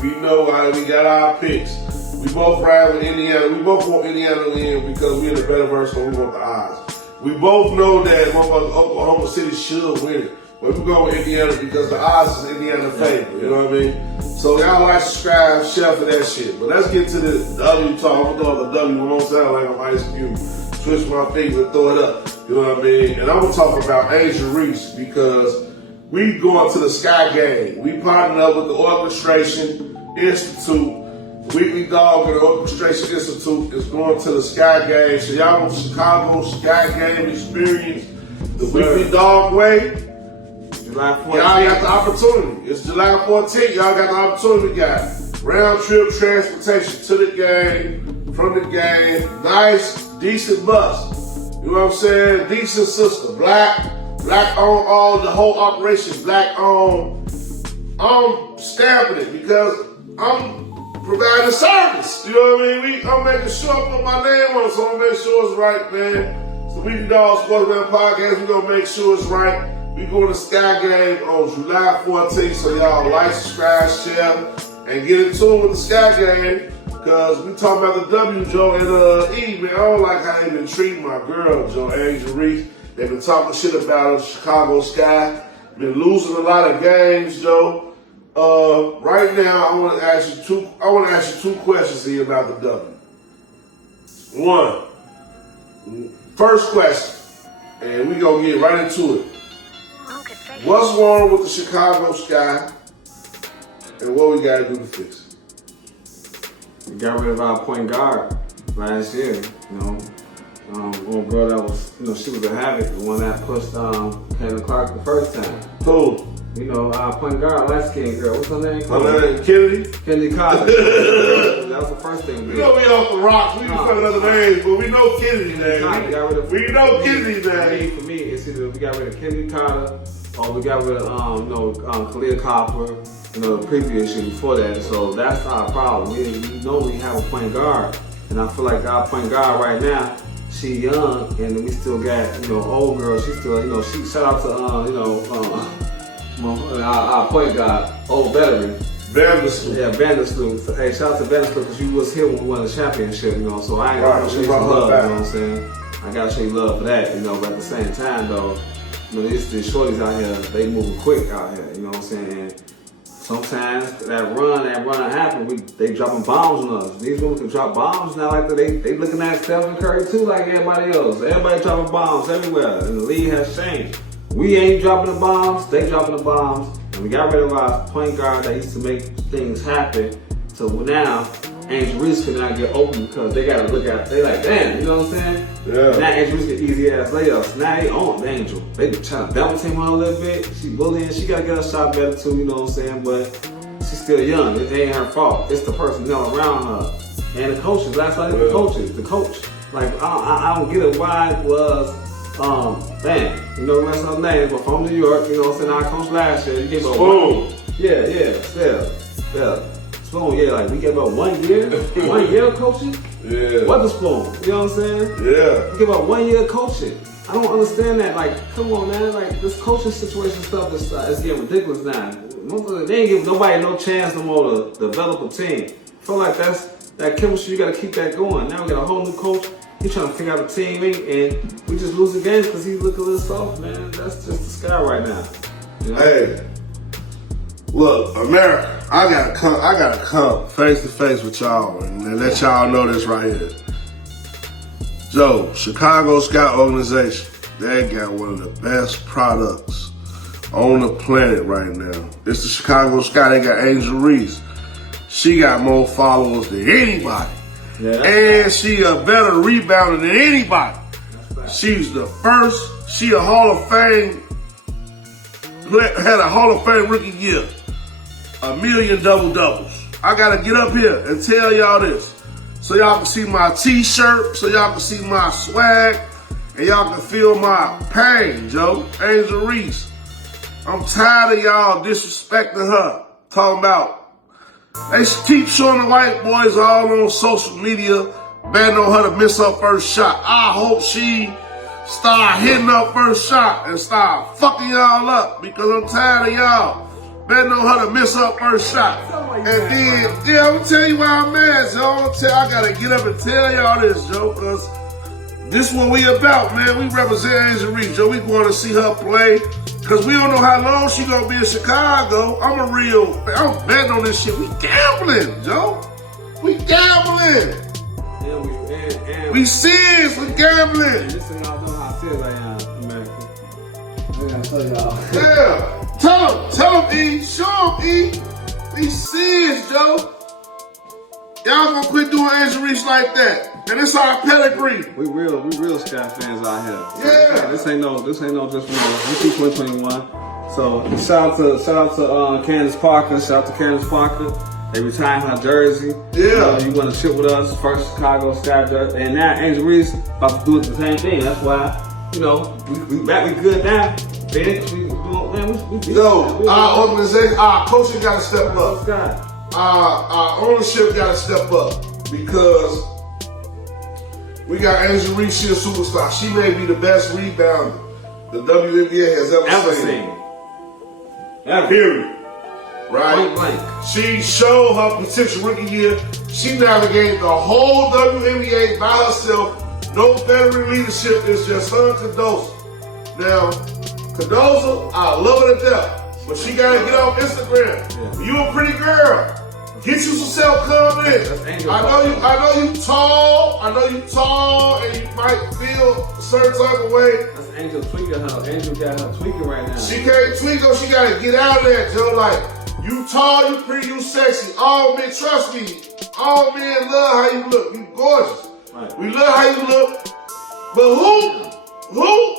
We know we got our picks. We both ride with Indiana. We both want Indiana to win because we're in the better version. We want the odds. We both know that Oklahoma City should win it. But we're going with Indiana because the odds is Indiana favor. You know what I mean? So y'all like, subscribe, share for that shit. But let's get to the W talk. I'm going to throw the W. It won't sound like I'm Ice Cube. Twist my finger and throw it up. You know what I mean? And I'm going to talk about Angel Reese because we going to the Sky Game. We partnered up with the Orchestration Institute. Weekly Dog and the Orchestration Institute is going to the Sky Game. So y'all want Chicago Sky Game experience the Weekly Dog way? July 14th. Y'all got the opportunity. It's July 14th. Y'all got the opportunity, guys. Round trip transportation to the game, from the game. Nice, decent bus. You know what I'm saying? Decent system. Black on all the whole operation. Black on. I'm stamping it because I'm providing service. You know what I mean? I'm making sure I put my name on it, so I'm gonna make sure it's right, man. It's the Weekly Dog Sports Man Podcast. We're gonna make sure it's right. We going to Sky Game on July 14th, so y'all like, subscribe, share, and get in tune with the Sky Game, because we talking about the W, Joe, and E, man. I don't like how they been treating my girl, Joe, Angel Reese. They've been talking shit about her, Chicago Sky. Been losing a lot of games, Joe. Right now, I want to ask you two questions here about the W. One, first question, and we gonna get right into it. What's wrong with the Chicago Sky, and what we gotta do to fix it? We got rid of our point guard last year. One girl that was, she was a havoc, the one that pushed Kevin Clark the first time. Who? Our point guard, light-skinned girl. What's her name? Her name Kennedy. Kennedy Carter. That was the first thing we did. We off the rocks. We fucking other names, but we know Kennedy's name. We know Kennedy's name. For me, it's either we got rid of Kennedy Carter or we got rid of Khalil Copper. The previous year before that. So that's our problem. We normally have a point guard, and I feel like our point guard right now, she young, and we still got old girl. She still she shout out to our point guard, old veteran. Vandersloot. Yeah, Vandersloot. Hey, shout out to Vandersloot because you was here when we won the championship, so I ain't gonna show you some love, you know what I'm saying? I gotta show you love for that, but at the same time though, these shorties out here, they moving quick out here, you know what I'm saying? And sometimes that run happen, they dropping bombs on us. These women can drop bombs now like they looking at Stephen Curry too like everybody else. Everybody dropping bombs everywhere, and the league has changed. We ain't dropping the bombs, they dropping the bombs, and we got rid of our point guard that used to make things happen. So now, Angel Reese cannot get open because they gotta look at, they like, damn, you know what I'm saying? Yeah. Now Angel Reese get easy ass layups. Now they on Angel. They been trying to double team her a little bit. She bullying, she gotta get her shot better too, you know what I'm saying? But she's still young, it ain't her fault. It's the personnel around her. And the coaches, last night the coach. Like, I don't get it why it was, that's her name, but from New York, you know what I'm saying? Our coach last year, you gave her Spoon. Spoon, like we gave her 1 year, 1 year of coaching? Yeah. What the Spoon? You know what I'm saying? Yeah. You give her 1 year of coaching. I don't understand that. Like, come on, man. Like, this coaching situation stuff is getting ridiculous now. They ain't giving nobody no chance no more to develop a team. I feel like that chemistry, you got to keep that going. Now we got a whole new coach. He's trying to figure out the teammate, and we just losing games because he look a little soft, man. That's just the sky right now. You know? Hey, look, America, I gotta come face to face with y'all and let y'all know this right here. Joe, Chicago Sky Organization, they got one of the best products on the planet right now. It's the Chicago Sky. They got Angel Reese. She got more followers than anybody. Yeah, and she a better rebounder than anybody. She's the first. She a Hall of Fame. Had a Hall of Fame rookie year. 1 million double-doubles. I gotta get up here and tell y'all this. So y'all can see my t-shirt, so y'all can see my swag, and y'all can feel my pain, Joe. Angel Reese. I'm tired of y'all disrespecting her. Talking about, they keep showing the white boys all on social media, betting on her to miss her first shot. I hope she start hitting her first shot and start fucking y'all up, because I'm tired of y'all betting on her to miss her first shot. And then, yeah, I'm gonna tell you why I'm mad, Joe. I gotta get up and tell y'all this, Joe, because this is what we about, man. We represent Angel Reese, Joe. We going to see her play, because we don't know how long she gonna be in Chicago. I'm betting on this shit. We gambling, Joe. We gambling. We serious, we gambling. This is y'all know how serious I am, America. I gotta tell y'all. Yeah. Tell him, E. Show him, E. We serious, Joe. Y'all gonna quit doing Angel Reese like that. And it's our pedigree. We real Sky fans out here. Yeah. This ain't no just we see 2021. So shout out to Candace Parker. Shout out to Candace Parker. They retired her jersey. Yeah. You want to ship with us, first Chicago Sky jersey. And now Angel Reese about to do it the same thing. That's why, we good now. Our organization, our coaching got to step up. Our ownership got to step up, because we got Angel Reese, she a superstar. She may be the best rebounder the WNBA has ever seen. Period. Right? Blank. She showed her potential rookie year. She navigated the whole WNBA by herself. No veteran leadership. It's just her and Cardozo. Now, Cardozo, I love her to death, but she gotta get off Instagram. Yeah. You a pretty girl. Get you some self-confidence. I know you tall, and you might feel a certain type of way. That's Angel tweaking her. Angel got her tweaking right now. She can't tweak her, she gotta get out of that, Joe. Like, you tall, you pretty, you sexy. All men, trust me, all men love how you look. You gorgeous. Right. We love how you look. But who,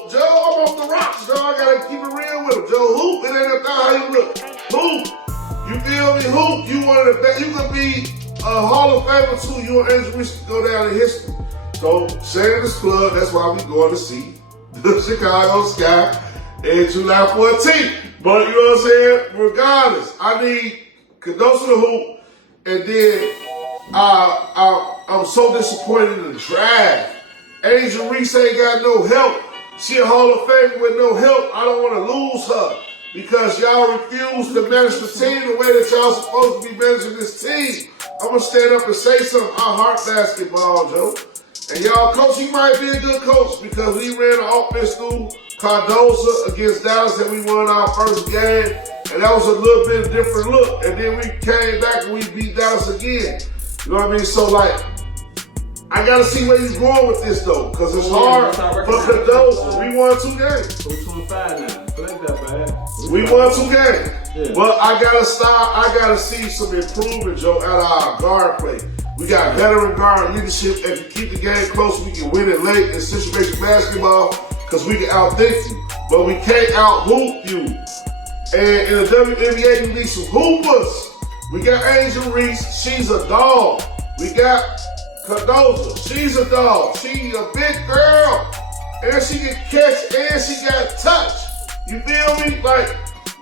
Joe, I'm off the rocks, Joe. I gotta keep it real with him, Joe. Who? It ain't about how you look. Who? You feel me? Who? You one of the best. You could be a Hall of Famer too. You and Angel Reese could go down in history. So, shameless plug, that's why we going to see the Chicago Sky in July 14th. But you know what I'm saying? Regardless, I need Cardozo to hoop, and then I'm so disappointed in the draft. Angel Reese ain't got no help. She a Hall of Famer with no help. I don't want to lose her, because y'all refuse to manage the team the way that y'all supposed to be managing this team. I'm going to stand up and say something. I heart basketball, Joe. And y'all, coach, he might be a good coach, because we ran an offense through Cardozo against Dallas, and we won our first game. And that was a little bit of a different look. And then we came back and we beat Dallas again. You know what I mean? So, like, I got to see where he's going with this, though, because it's hard for Cardozo. We won 2 games. So we're 25 now. So ain't that bad. We won 2 games. Yeah. But I gotta see some improvement, Joe, out of our guard play. We got veteran guard leadership. If you keep the game close, we can win it late in situation basketball, because we can outthink you. But we can't out-hoop you. And in the WNBA, we need some hoopers. We got Angel Reese. She's a dog. We got Cardozo. She's a dog. She's a big girl. And she can catch, and she got touch. You feel me? Like,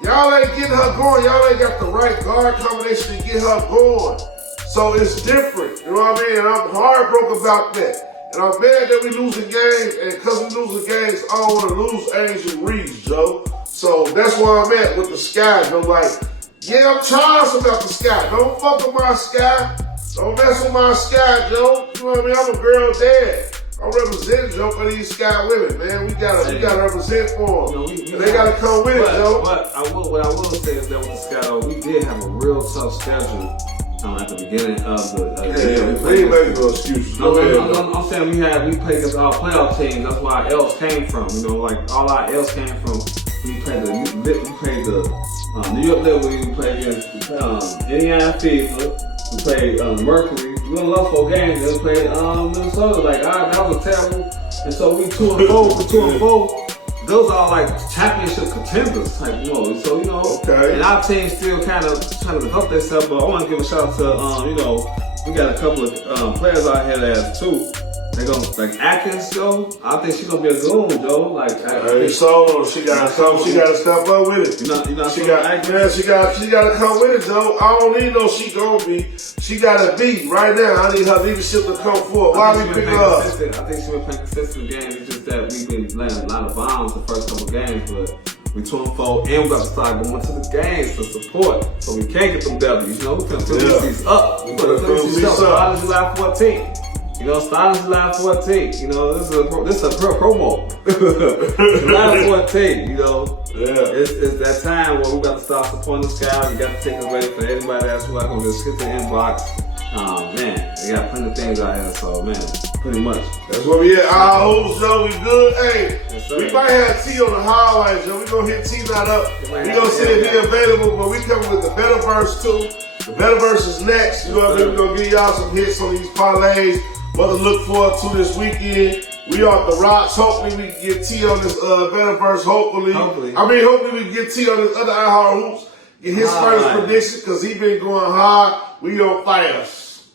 y'all ain't getting her going. Y'all ain't got the right guard combination to get her going. So it's different. You know what I mean? And I'm heartbroken about that. And I'm mad that we losing games. And because we losing games, I don't want to lose Angel Reese, Joe. So that's where I'm at with the Sky. I'm like, yeah, I'm charged about the Sky. Don't fuck with my Sky. Don't mess with my Sky, Joe. You know what I mean? I'm a girl dad. I'm representing, Joe, for these sky women, man. We gotta represent for them. They gotta come with it, Joe. But what I will say is that with the Sky, though, we did have a real tough schedule at the beginning of the year. We ain't making no excuses. I'm saying we played against our playoff team. That's where our L's came from. Like all our L's came from. We played the New York Liberty. We played against Indiana Fever. We played Mercury. We only lost 4 games. Then we played Minnesota. That was terrible. And so we 2-4. We 2-4. Those are like championship contenders type, Okay. And our team still kind of trying to help themselves. But I want to give a shout out to, we got a couple of players out here that too. They gonna like Atkins, Joe. I think she's gonna be a good one, Joe. She gotta step up with it. She gotta come with it, Joe. I don't need no she gonna be. She gotta be right now. I need her leadership to come forward. Why we pick her up? I think she been playing consistent games. It's just that we've been laying a lot of bombs the first couple games, but we 2-4 and we got to start going to the games to support, so we can't get them W's. We can fill these seats up. We put the seats up. Starting July 14th. Starting July 14th. This is a promo. July 14th. It's that time where we got to start supporting the Sky. We got to take it ready for anybody that's who I can just hit the inbox. Man, they got plenty of things out here, so man, pretty much. That's what we at. Our hoops, Joe, we good. Hey, we might have T on the highlights, Joe. We gonna hit T not up. We gonna see if he available, but we coming with the Betterverse too. The Betterverse is next. You know what I mean? We gonna give y'all some hits on these parlays. What to look forward to this weekend. We are at the Rocks. Hopefully we can get T on this Betterverse. Hopefully we can get T on this other iHeart Hoops. Get his first prediction because he been going hard. We don't fight us.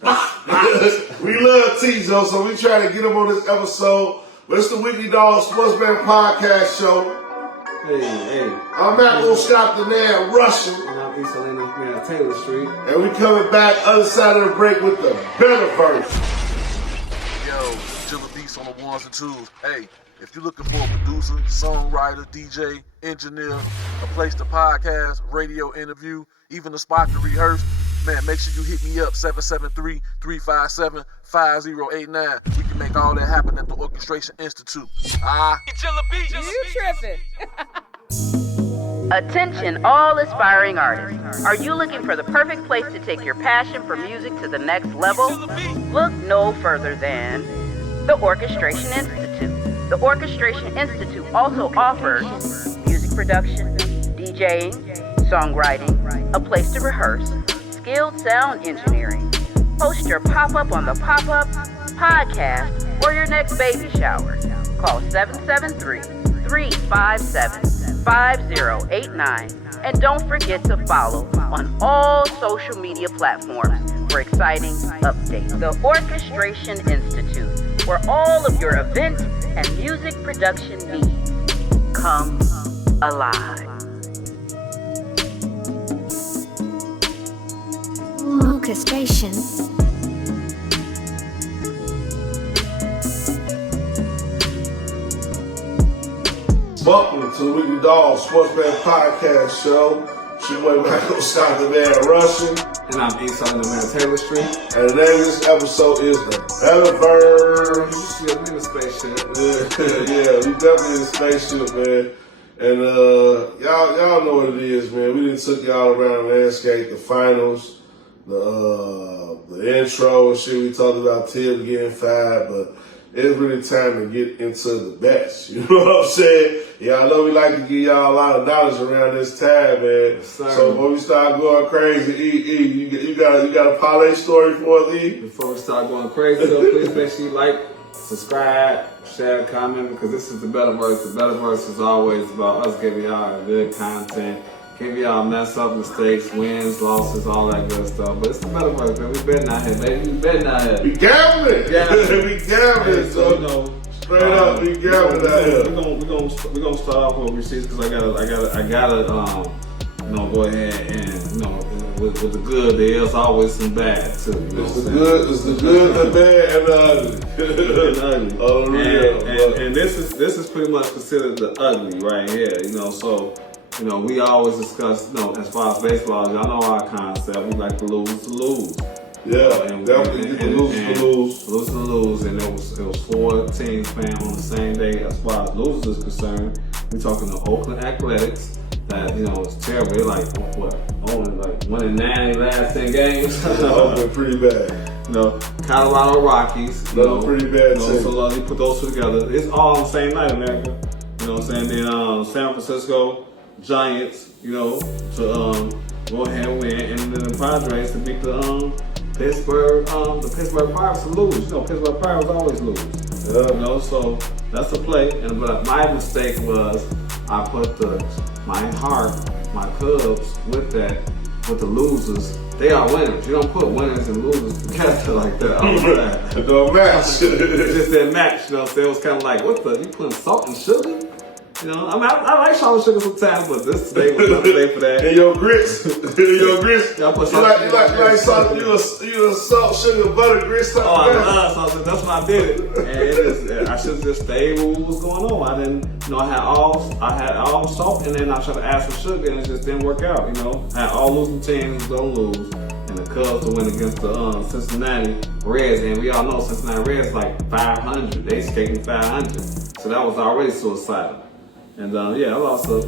We love T, Joe, so we try to get him on this episode. But it's the Weekly Dog Sports Betting Podcast Show. Hey. I'm not gonna stop the man rushing. And I'm East Atlanta, Taylor Street. And we coming back other side of the break with the Betterverse. Yo, Jilla Beats on the ones and twos. Hey, if you're looking for a producer, songwriter, DJ, engineer, a place to podcast, radio interview, even a spot to rehearse, man, make sure you hit me up, 773-357-5089. We can make all that happen at the Orchestration Institute. Jilla Beats. You tripping. Attention all aspiring artists. Are you looking for the perfect place to take your passion for music to the next level? Look no further than the Orchestration Institute. The Orchestration Institute also offers music production, DJing, songwriting, a place to rehearse, skilled sound engineering. Host your pop-up on the pop-up, podcast, or your next baby shower. Call 773-357-5089. And don't forget to follow on all social media platforms for exciting updates. The Orchestration Institute, where all of your event and music production needs come alive. Orchestration. Welcome to the Weekly Dog Sports Betting Podcast Show. It's your boy Michael Scott, the man Russian. And I'm East Atlanta, Taylor Street. And the name of this episode is the Betterverse. Yeah, we in a spaceship. Yeah, we definitely in a spaceship, man. And y'all know what it is, man. We done took y'all around the landscape, the finals, the intro and shit. We talked about Tibbs getting fired, but it's really time to get into the best. You know what I'm saying? Yeah, I know we like to give y'all a lot of knowledge around this time, man. Yes, so before we start going crazy, you got a parlay story for us, E? Before we start going crazy, though, please make sure you like, subscribe, share, comment, because this is the Betterverse. The Betterverse is always about us giving y'all good content, giving y'all mess up mistakes, wins, losses, all that good stuff. But it's the Betterverse, man. We betting out here, baby. We betting out here. We gambling. We gambling. So, you know, straight up, we gambling out here. We're gonna start off with receipts because I gotta go ahead and with the good there is always some bad too. You know it's the good, the bad, and the ugly. Oh, real. And this is pretty much considered the ugly right here. So. We always discuss, as far as baseball, y'all know our concept. We like to lose. Yeah, and definitely lose, and it was 4 teams playing on the same day. As far as losers is concerned, we're talking the Oakland Athletics. That it's terrible. They're like only like 1-9 in the last 10 games. Oakland pretty bad. Colorado Rockies. Pretty bad too. So you put those two together. It's all on the same night, America. You know what I'm saying? Then San Francisco Giants. To go ahead and win, and then the Padres to beat the Pittsburgh Pirates to lose. Pittsburgh Pirates always lose. Yeah. So that's a play. But my mistake was I put my Cubs with the losers. They are winners. You don't put winners and losers together like that. It don't match. It just didn't match. So it was kind of like, what the? You putting salt and sugar? I like salt and sugar sometimes, but this today was not the day for that. And your grits. Yeah, I put salt you like salt, you a salt, sugar, butter, grits. I love salt. That's why I did it. And I should have just stayed with what was going on. I didn't, I had all salt, and then I tried to add some sugar, and it just didn't work out. I had all losing teams don't lose, and the Cubs to win against the Cincinnati Reds, and we all know Cincinnati Reds like 500. They skating 500, so that was already suicidal. And I lost 4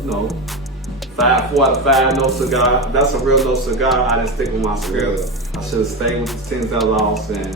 out of 5, no cigar. That's a real no cigar. I didn't stick with my script. I should have stayed with the teams that lost, and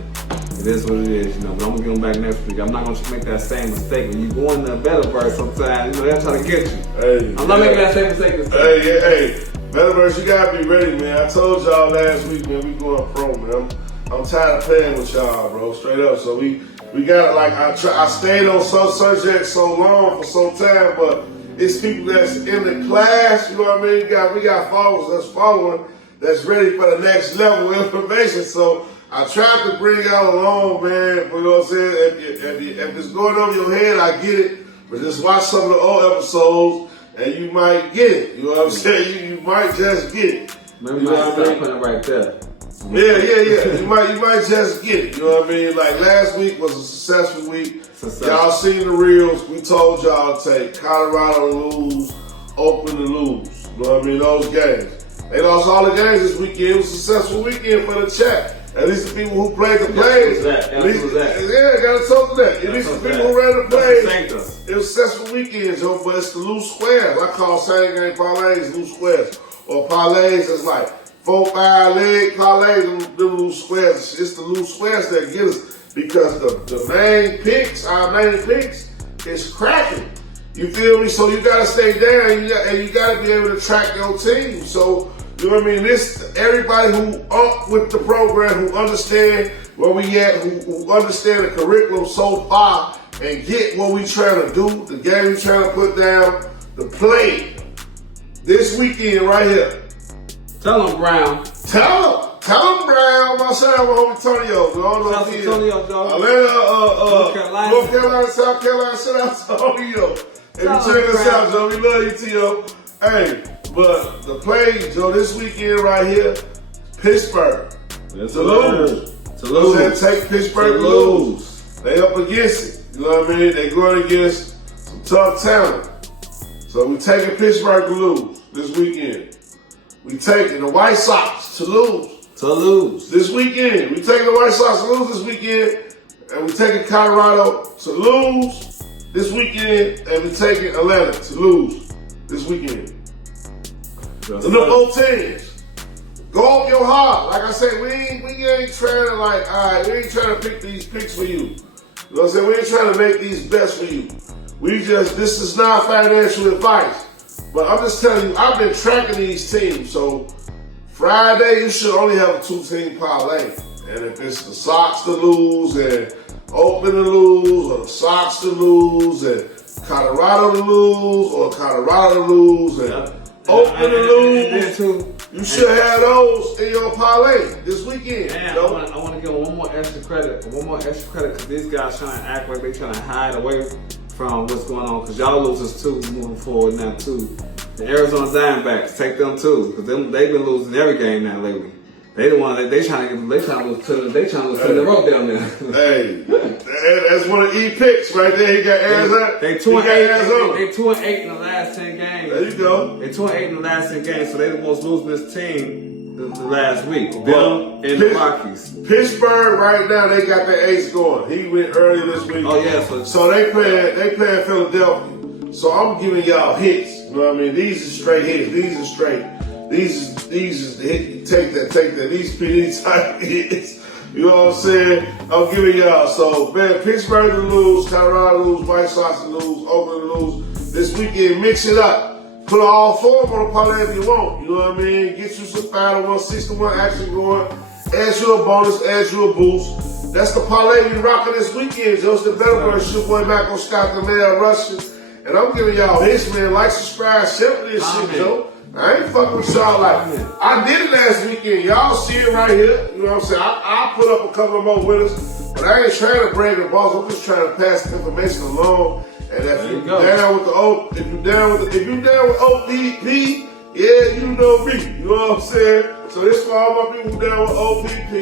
it is what it is, But I'm gonna get them back next week. I'm not gonna make that same mistake. When you go in the Betterverse sometimes, they're trying to get you. Hey, I'm not making that same mistake this time. Hey, Betterverse, you gotta be ready, man. I told y'all last week, man, we going pro, man. I'm tired of playing with y'all, bro. Straight up. So we got I stayed on some subject so long for some time, but it's people that's in the class, you know what I mean? We got followers that's following, that's ready for the next level of information. So I tried to bring y'all along, man. You know what I'm saying? If it's going over your head, I get it. But just watch some of the old episodes and you might get it. You know what I'm saying? You might just get it. Maybe you know what I mean? Right there. Yeah. You might just get it. You know what I mean? Like last week was a successful week. Y'all seen the reels. We told y'all to take Colorado to lose, Oakland to lose. You know what I mean? Those games. They lost all the games this weekend. It was a successful weekend for the chat. At least the people who played the plays. Gotta talk to that. At least the people who ran the plays. It was a successful weekend, Joe, but it's the loose squares. I call same game parlays loose squares. Or parlays is like 4-5 leg parlays, them loose squares. It's the loose squares that get us because the main picks, our main picks, is cracking. You feel me? So you gotta stay down and you gotta be able to track your team. So you know what I mean? Everybody who up with the program, who understand where we at, who understand the curriculum so far and get what we trying to do, the game we trying to put down, the play this weekend right here. Tell them, Brown. Tell them, Brown. My son, my homie Tonio. Atlanta, North Carolina, South Carolina. Shout out to Tonio. If you check us out, Joe, we love you, T.O. Hey, but the play, Joe, this weekend right here, Pittsburgh. To lose. Take Pittsburgh to lose. They up against it. You know what I mean? They going against some tough talent. So we taking Pittsburgh to lose this weekend. We taking the White Sox to lose this weekend. We taking the White Sox to lose this weekend, and we taking Colorado to lose this weekend, and we taking Atlanta to lose this weekend. The number 10s. Go off your heart. Like I said, we ain't trying to we ain't trying to pick these picks for you. You know what I'm saying? We ain't trying to make these bets for you. This is not financial advice. But I'm just telling you, I've been tracking these teams. So Friday, you should only have a 2-team parlay. And if it's the Sox to lose and Oakland to lose, or the Sox to lose and Colorado to lose, or Colorado to lose and Oakland to lose, you should have those in your parlay this weekend. Man, I want to give one more extra credit because these guys trying to act like they trying to hide away from what's going on, because y'all losers too moving forward now too. The Arizona Diamondbacks, take them too, because they've been losing every game now lately. They the one they trying to lose to the rope down there. Hey, that's one of the picks right there. He got Arizona. They 2-8. They 2-8 in the last 10 games. There you go. They 2-8 in the last 10 games, so they the most losingest team last week. Them and the Rockies. Pittsburgh right now, they got their ace going. He went early this week. Oh yeah, so they playing Philadelphia. So I'm giving y'all hits. You know what I mean? These are straight hits. These are straight. These is the hit. Take that. These PD type hits. You know what I'm saying? I'm giving y'all. So man, Pittsburgh to lose, Colorado to lose, White Sox to lose, Oakland to lose. This weekend, mix it up. Put all four of them on a parlay if you want. You know what I mean? Get you some final 161 action going. Add you a bonus, add you a boost. That's the parlay we rocking this weekend. Just the better version. Your boy Mac on Scott the Mayor Russian. And I'm giving y'all hits, man. Like, subscribe, share this shit, Joe. I ain't fucking with y'all like I did it last weekend. Y'all see it right here. You know what I'm saying? I put up a couple of more winners, but I ain't trying to brag the balls. I'm just trying to pass the information along. And if you down with the if you down with OPP, yeah, you know me. You know what I'm saying? So this for all my people down with OPP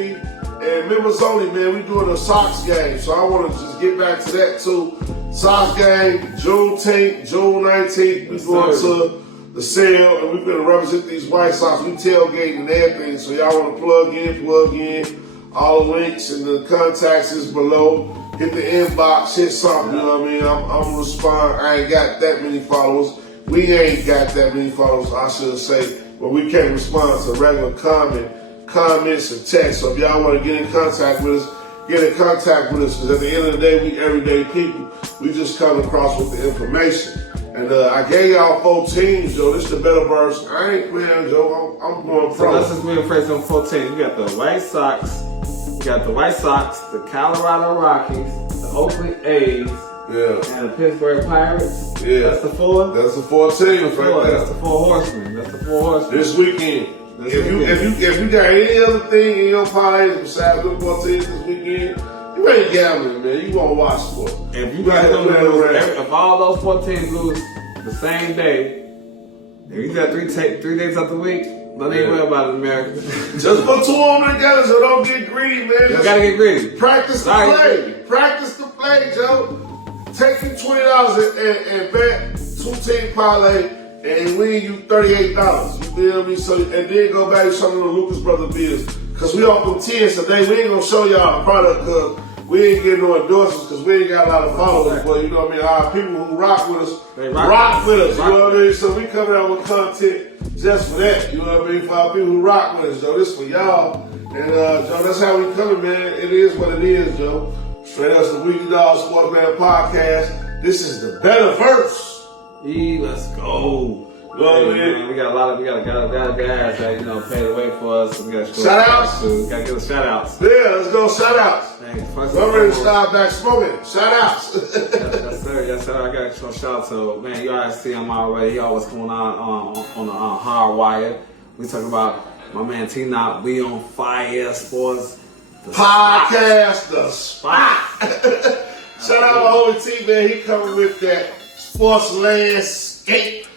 and members only, man. We doing a Sox game, so I want to just get back to that too. Sox game, June 10th, June 19th. We going to the sale, and we're gonna represent these White Sox. We tailgating and everything, so y'all want to plug in. All the links and the contacts is below. Hit the inbox, hit something, you know what I mean? I'm gonna respond. I ain't got that many followers. We ain't got that many followers, I should say, but we can't respond to regular comments and text. So if y'all want to get in contact with us, because at the end of the day, we everyday people. We just come across with the information. And I gave y'all 4 teams, Joe. This is the better verse. I ain't playing, Joe. I'm going pro. So let's just rephrase them 4 teams. We got the White Sox, the Colorado Rockies, the Oakland A's, and the Pittsburgh Pirates. Yeah. That's the 4? That's the 4 teams right there. That's the 4 horsemen. This weekend. If you got any other thing in your parlays besides the 4 teams this weekend, you ain't gambling, man. You gonna watch sports. If you got them lose, if all those 4 teams lose the same day, if you got 3 days out the week, don't even worry about it, America. Just put 2 of them together, so don't get greedy, man. You gotta get greedy. Practice the play. Practice the play, Joe. Take you $20 and bet 2-team parlay and win you $38. You feel me? So and then go back to some of the Lucas Brothers bills. Cause we off them 10s today. We ain't gonna show y'all the product cause we ain't getting no endorsements because we ain't got a lot of followers. But you know what I mean? Our people who rock with us, rock with us. You know what I mean? So we coming out with content just for that. You know what I mean? For our people who rock with us, Joe. This for y'all. And Joe, that's how we coming, man. It is what it is, Joe. Straight up the Weekly Dog Sports Man Podcast. This is the better verse. Let's go. Hey, man, we got a lot of guys that pay the way for us. We got shout outs. We gotta give us shout outs. Yeah, let's go shout outs. We're ready to start back smoking. Shout outs. Yes, sir. I got some shout outs. So man, you already see him already. He always coming on the hard wire. We talking about my man T Knot. We on Fire Sports Podcast, the spot. Shout out to Holy T, man. He coming with that sports landscape.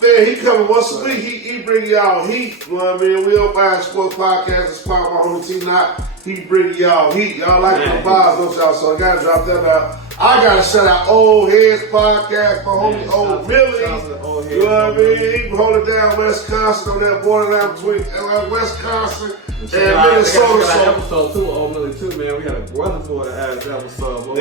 Man, he coming once a week. He bring y'all heat. You know what I mean? We on Fire Sports Podcast. It's part of my Holy T Knot. He bring y'all heat. Y'all like the vibes, don't y'all? So I gotta drop that out. I gotta shout out Old Heads Podcast for homie Old Billy. You know what I mean? He can hold it down Wisconsin on that borderline between Wisconsin and Minnesota. Episode 2, Old Millie too, man. We had a wonderful ass episode.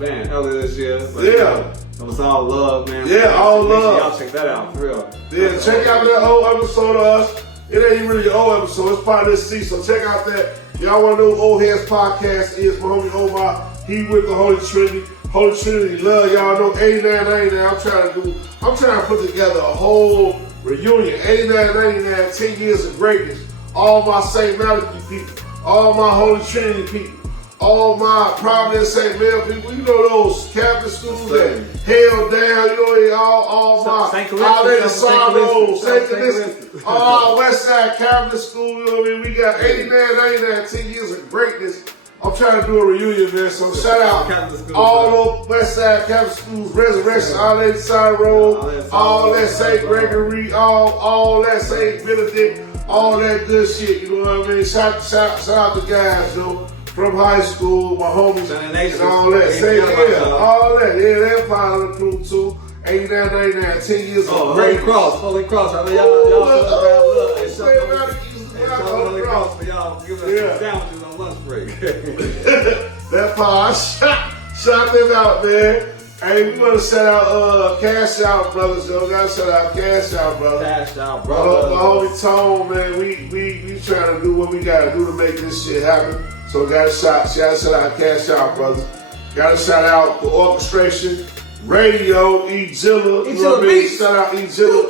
Man, earlier this year. It was all love, man. Yeah, all love. Y'all check that out, for real. Yeah, check out that old episode of us. It ain't really an old episode. It's part of this season. So check out that. Y'all want to know who Old Heads Podcast is? My homie Omar. He with the Holy Trinity. Holy Trinity love. Y'all know 89, I'm trying to put together a whole reunion. 89, 99, 10 years of greatness. All my St. Malachi people. All my Holy Trinity people. All my Providence St. Mel people, you know those Catholic schools that held down, you know, all my Lady Sorrow, St. Calista, all Westside Catholic School, you know what I mean? We got 89, 99, 10 years of greatness. I'm trying to do a reunion, man, so shout out all those Westside Catholic Schools, Resurrection, Our Lady Sorrow, all that St. Gregory, all that St. Benedict, all that good shit, you know what I mean? Shout out the guys, yo. From high school, my homies, and all that. All that. Yeah, they're part of the crew too. 89, 99, 10 years old. Holy Cross. I mean, y'all sandwiches on lunch break. That part, shout them out, man. Hey, we want to shout out Cash Out Brothers, yo. Gotta shout out Cash Out Brothers. Cash Out Brothers. My homie Tone, man, we trying to do what we gotta do to make this shit happen. So we gotta shout out Cash Out Brothers. Gotta shout out the orchestration, radio, E-Zilla. You know what I mean? Shout out E-Zilla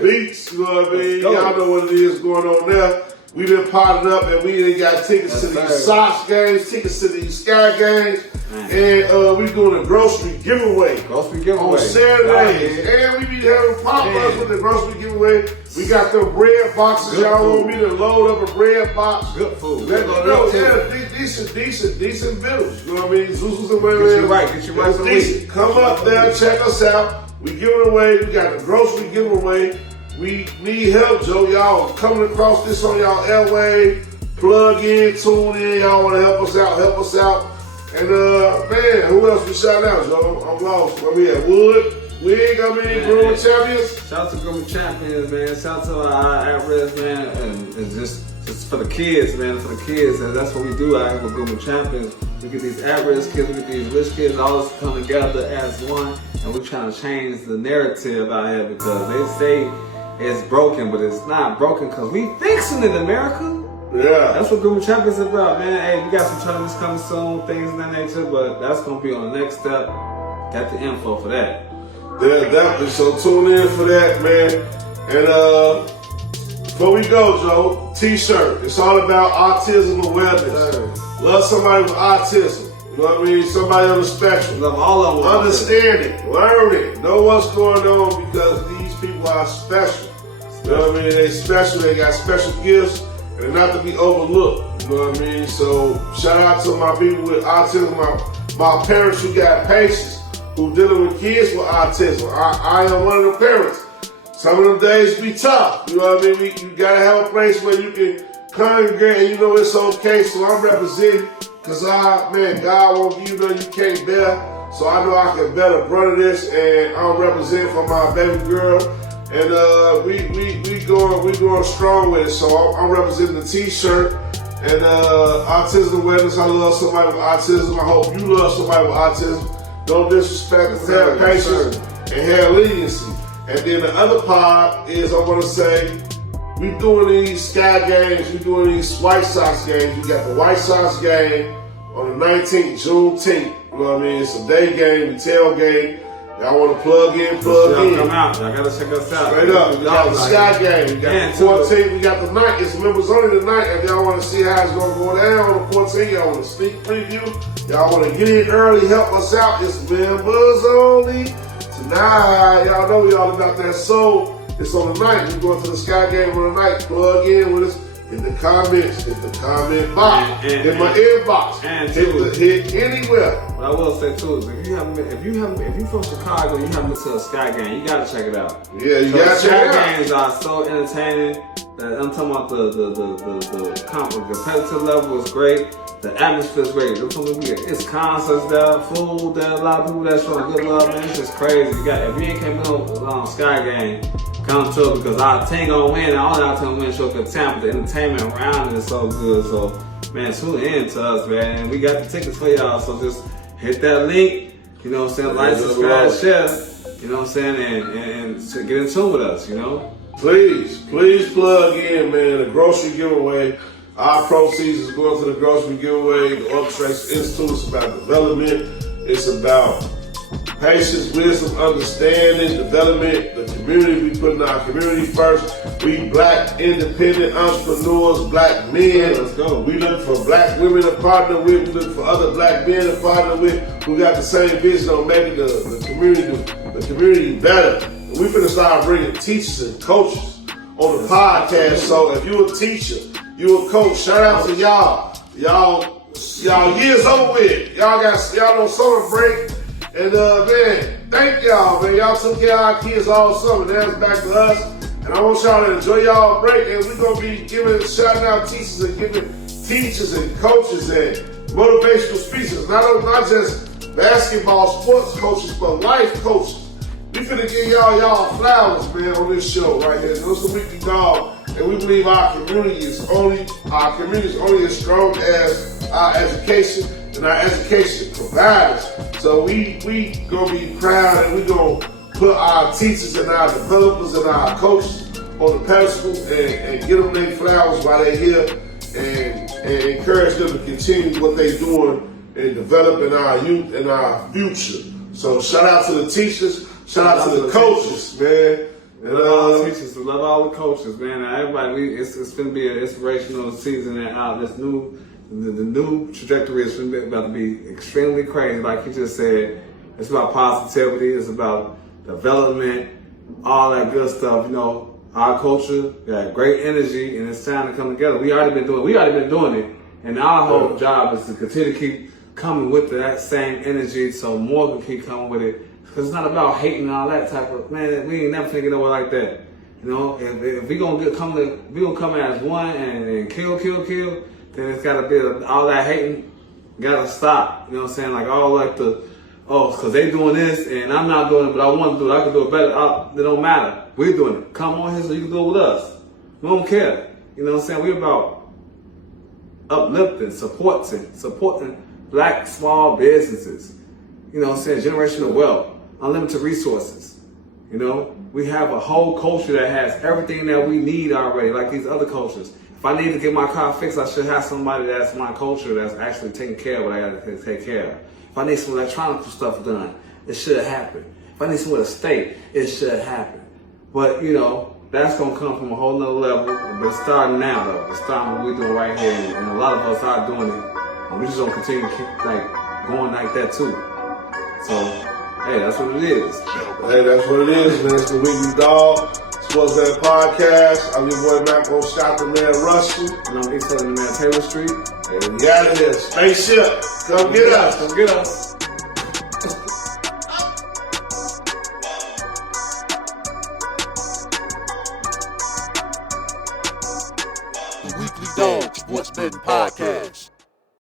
Beats, you know what I mean? Y'all know what it is going on there. We been potted up and we ain't got tickets to these Sox games, tickets to these Sky games, and we doing a grocery giveaway. On Saturdays. And we be having pop-ups with the grocery giveaway. We got the bread boxes. Y'all want me to load up a bread box? Good food. Let me know. Yeah, decent bills. You know what I mean? Zuzus and whatever. Get you right. Decent. Come up there, check us out. We give it away. We got the grocery giveaway. We need help, Joe. Y'all coming across this on y'all airway. Plug in, tune in. Y'all want to help us out. And man, who else we shout out, Joe? I'm lost. Where we at? Wig, Grooming Champions. Shout out to Grooming Champions, man. Shout out to our at-risk, man. And it's just for the kids, man. For the kids. And that's what we do out here with Grooming Champions. We get these at-risk kids, we get these rich kids, all us come together as one. And we're trying to change the narrative out here because they say it's broken, but it's not broken because we fixing it, America. Yeah. That's what Grooming Champions is about, man. Hey, we got some tournaments coming soon, things of that nature, but that's going to be on the next step. Got the info for that. Yeah, definitely. So tune in for that, man. And before we go, Joe, T-shirt. It's all about autism awareness. Love somebody with autism. You know what I mean? Somebody on the spectrum. Love all of them. Understand it. Learn it. Know what's going on because these people are special. You know what I mean? They special. They got special gifts. And they're not to be overlooked. You know what I mean? So shout out to my people with autism, my parents who got patients who dealing with kids with autism. I am one of the parents. Some of them days be tough. You know what I mean? You gotta have a place where you can congregate and you know it's okay. So I'm representing because God won't give you nothing you can't bear. So I know I can bear the brunt of this and I'm representing for my baby girl. And we going strong with it. So I'm representing the T-shirt and autism awareness. I love somebody with autism. I hope you love somebody with autism. Don't disrespect them. Have patience and have leniency. And then the other part is I want to say we doing these Sky games. We doing these White Sox games. We got the White Sox game on the 19th, Juneteenth. You know what I mean? It's a day game, retail game. Y'all want to plug in. Come out. Y'all gotta check us out. Straight up. We got the Sky game. We got the 14th. We got the night. It's members only tonight. If y'all want to see how it's going to go down on the 14th, y'all want to sneak preview. Y'all want to get in early, help us out. It's members only tonight. Y'all know y'all about that soul. It's on the night. We're going to the Sky game on the night. Plug in with us. In the comments, in the comment box, in my inbox, hit anywhere. What I will say too is if you from Chicago, you haven't been to a Sky game, you gotta check it out. Yeah, you gotta check it out. Sky games are so entertaining. I'm talking about the competitive level is great. The atmosphere is great. It's concerts there, food there, a lot of people that's showing good love, man. It's just crazy. If you ain't came to Sky game, come to it because our team gonna win. All our team win show good time, but the entertainment around it is so good. So, man, tune in to us, man. And we got the tickets for y'all. So just hit that link. You know what I'm saying? Like, subscribe, share. You know what I'm saying? And get in tune with us. You know. Please plug in, man. The grocery giveaway. Our proceeds is going to the grocery giveaway. The Orchestration Institute is about development. It's about patience, wisdom, understanding, development, the community. We put in our community first. We black independent entrepreneurs, black men. Let's go. We look for black women to partner with. We look for other black men to partner with who got the same vision on making the community better. And we finna start bringing teachers and coaches on the podcast. So if you're a teacher, you a coach, shout out to y'all. Y'all years over with. Y'all on summer break. And man, thank y'all, man. Y'all took care of our kids all summer. Now it's back to us. And I want y'all to enjoy y'all break. And we're gonna be shouting out teachers and giving teachers and coaches and motivational speeches. Not just basketball, sports coaches, but life coaches. We finna give y'all flowers, man, on this show right here. It's a weekly dog. and we believe our community is only as strong as our education and our education providers. So we gonna be proud, and we gonna put our teachers and our developers and our coaches on the pedestal and give them their flowers while they're here, and encourage them to continue what they're doing in developing our youth and our future. So shout out to the teachers, shout out to the coaches, man. And all the teachers, love all the coaches, man. Everybody, it's going to be an inspirational season, and the new trajectory is about to be extremely crazy. Like you just said, it's about positivity, it's about development, all that good stuff. You know, our culture got great energy, and it's time to come together. We already been doing it, and our whole job is to continue to keep coming with that same energy, so more can keep coming with it. Because it's not about hating and all that type of, man, we ain't never thinking nowhere like that. You know, if we gonna come as one and kill, then it's gotta be all that hating gotta stop. You know what I'm saying? Like all like because they doing this and I'm not doing it, but I want to do it. I can do it better. It don't matter. We're doing it. Come on here so you can do it with us. We don't care. You know what I'm saying? We're about uplifting, supporting black small businesses. You know what I'm saying? Generational wealth, unlimited resources. You know, we have a whole culture that has everything that we need already, like these other cultures. If I need to get my car fixed, I should have somebody that's my culture that's actually taking care of what I got to take care of. If I need some electronic stuff done, it should happen. If I need somewhere to stay, it should happen. But, you know, that's going to come from a whole nother level. But it's starting now, though. It's starting what we're doing right here. And a lot of us are doing it. And we're just going to continue to keep, going like that, too. So, hey, that's what it is. Hey, that's what it is, man. It's the Weekly Dog Sports That Podcast. I'm your boy Mac on Shot the Man Russell. And I'm East Southern Man Taylor Street. And we out of here. Spaceship. Come get us. Come get us. The Weekly Dog Sports Betting Podcast.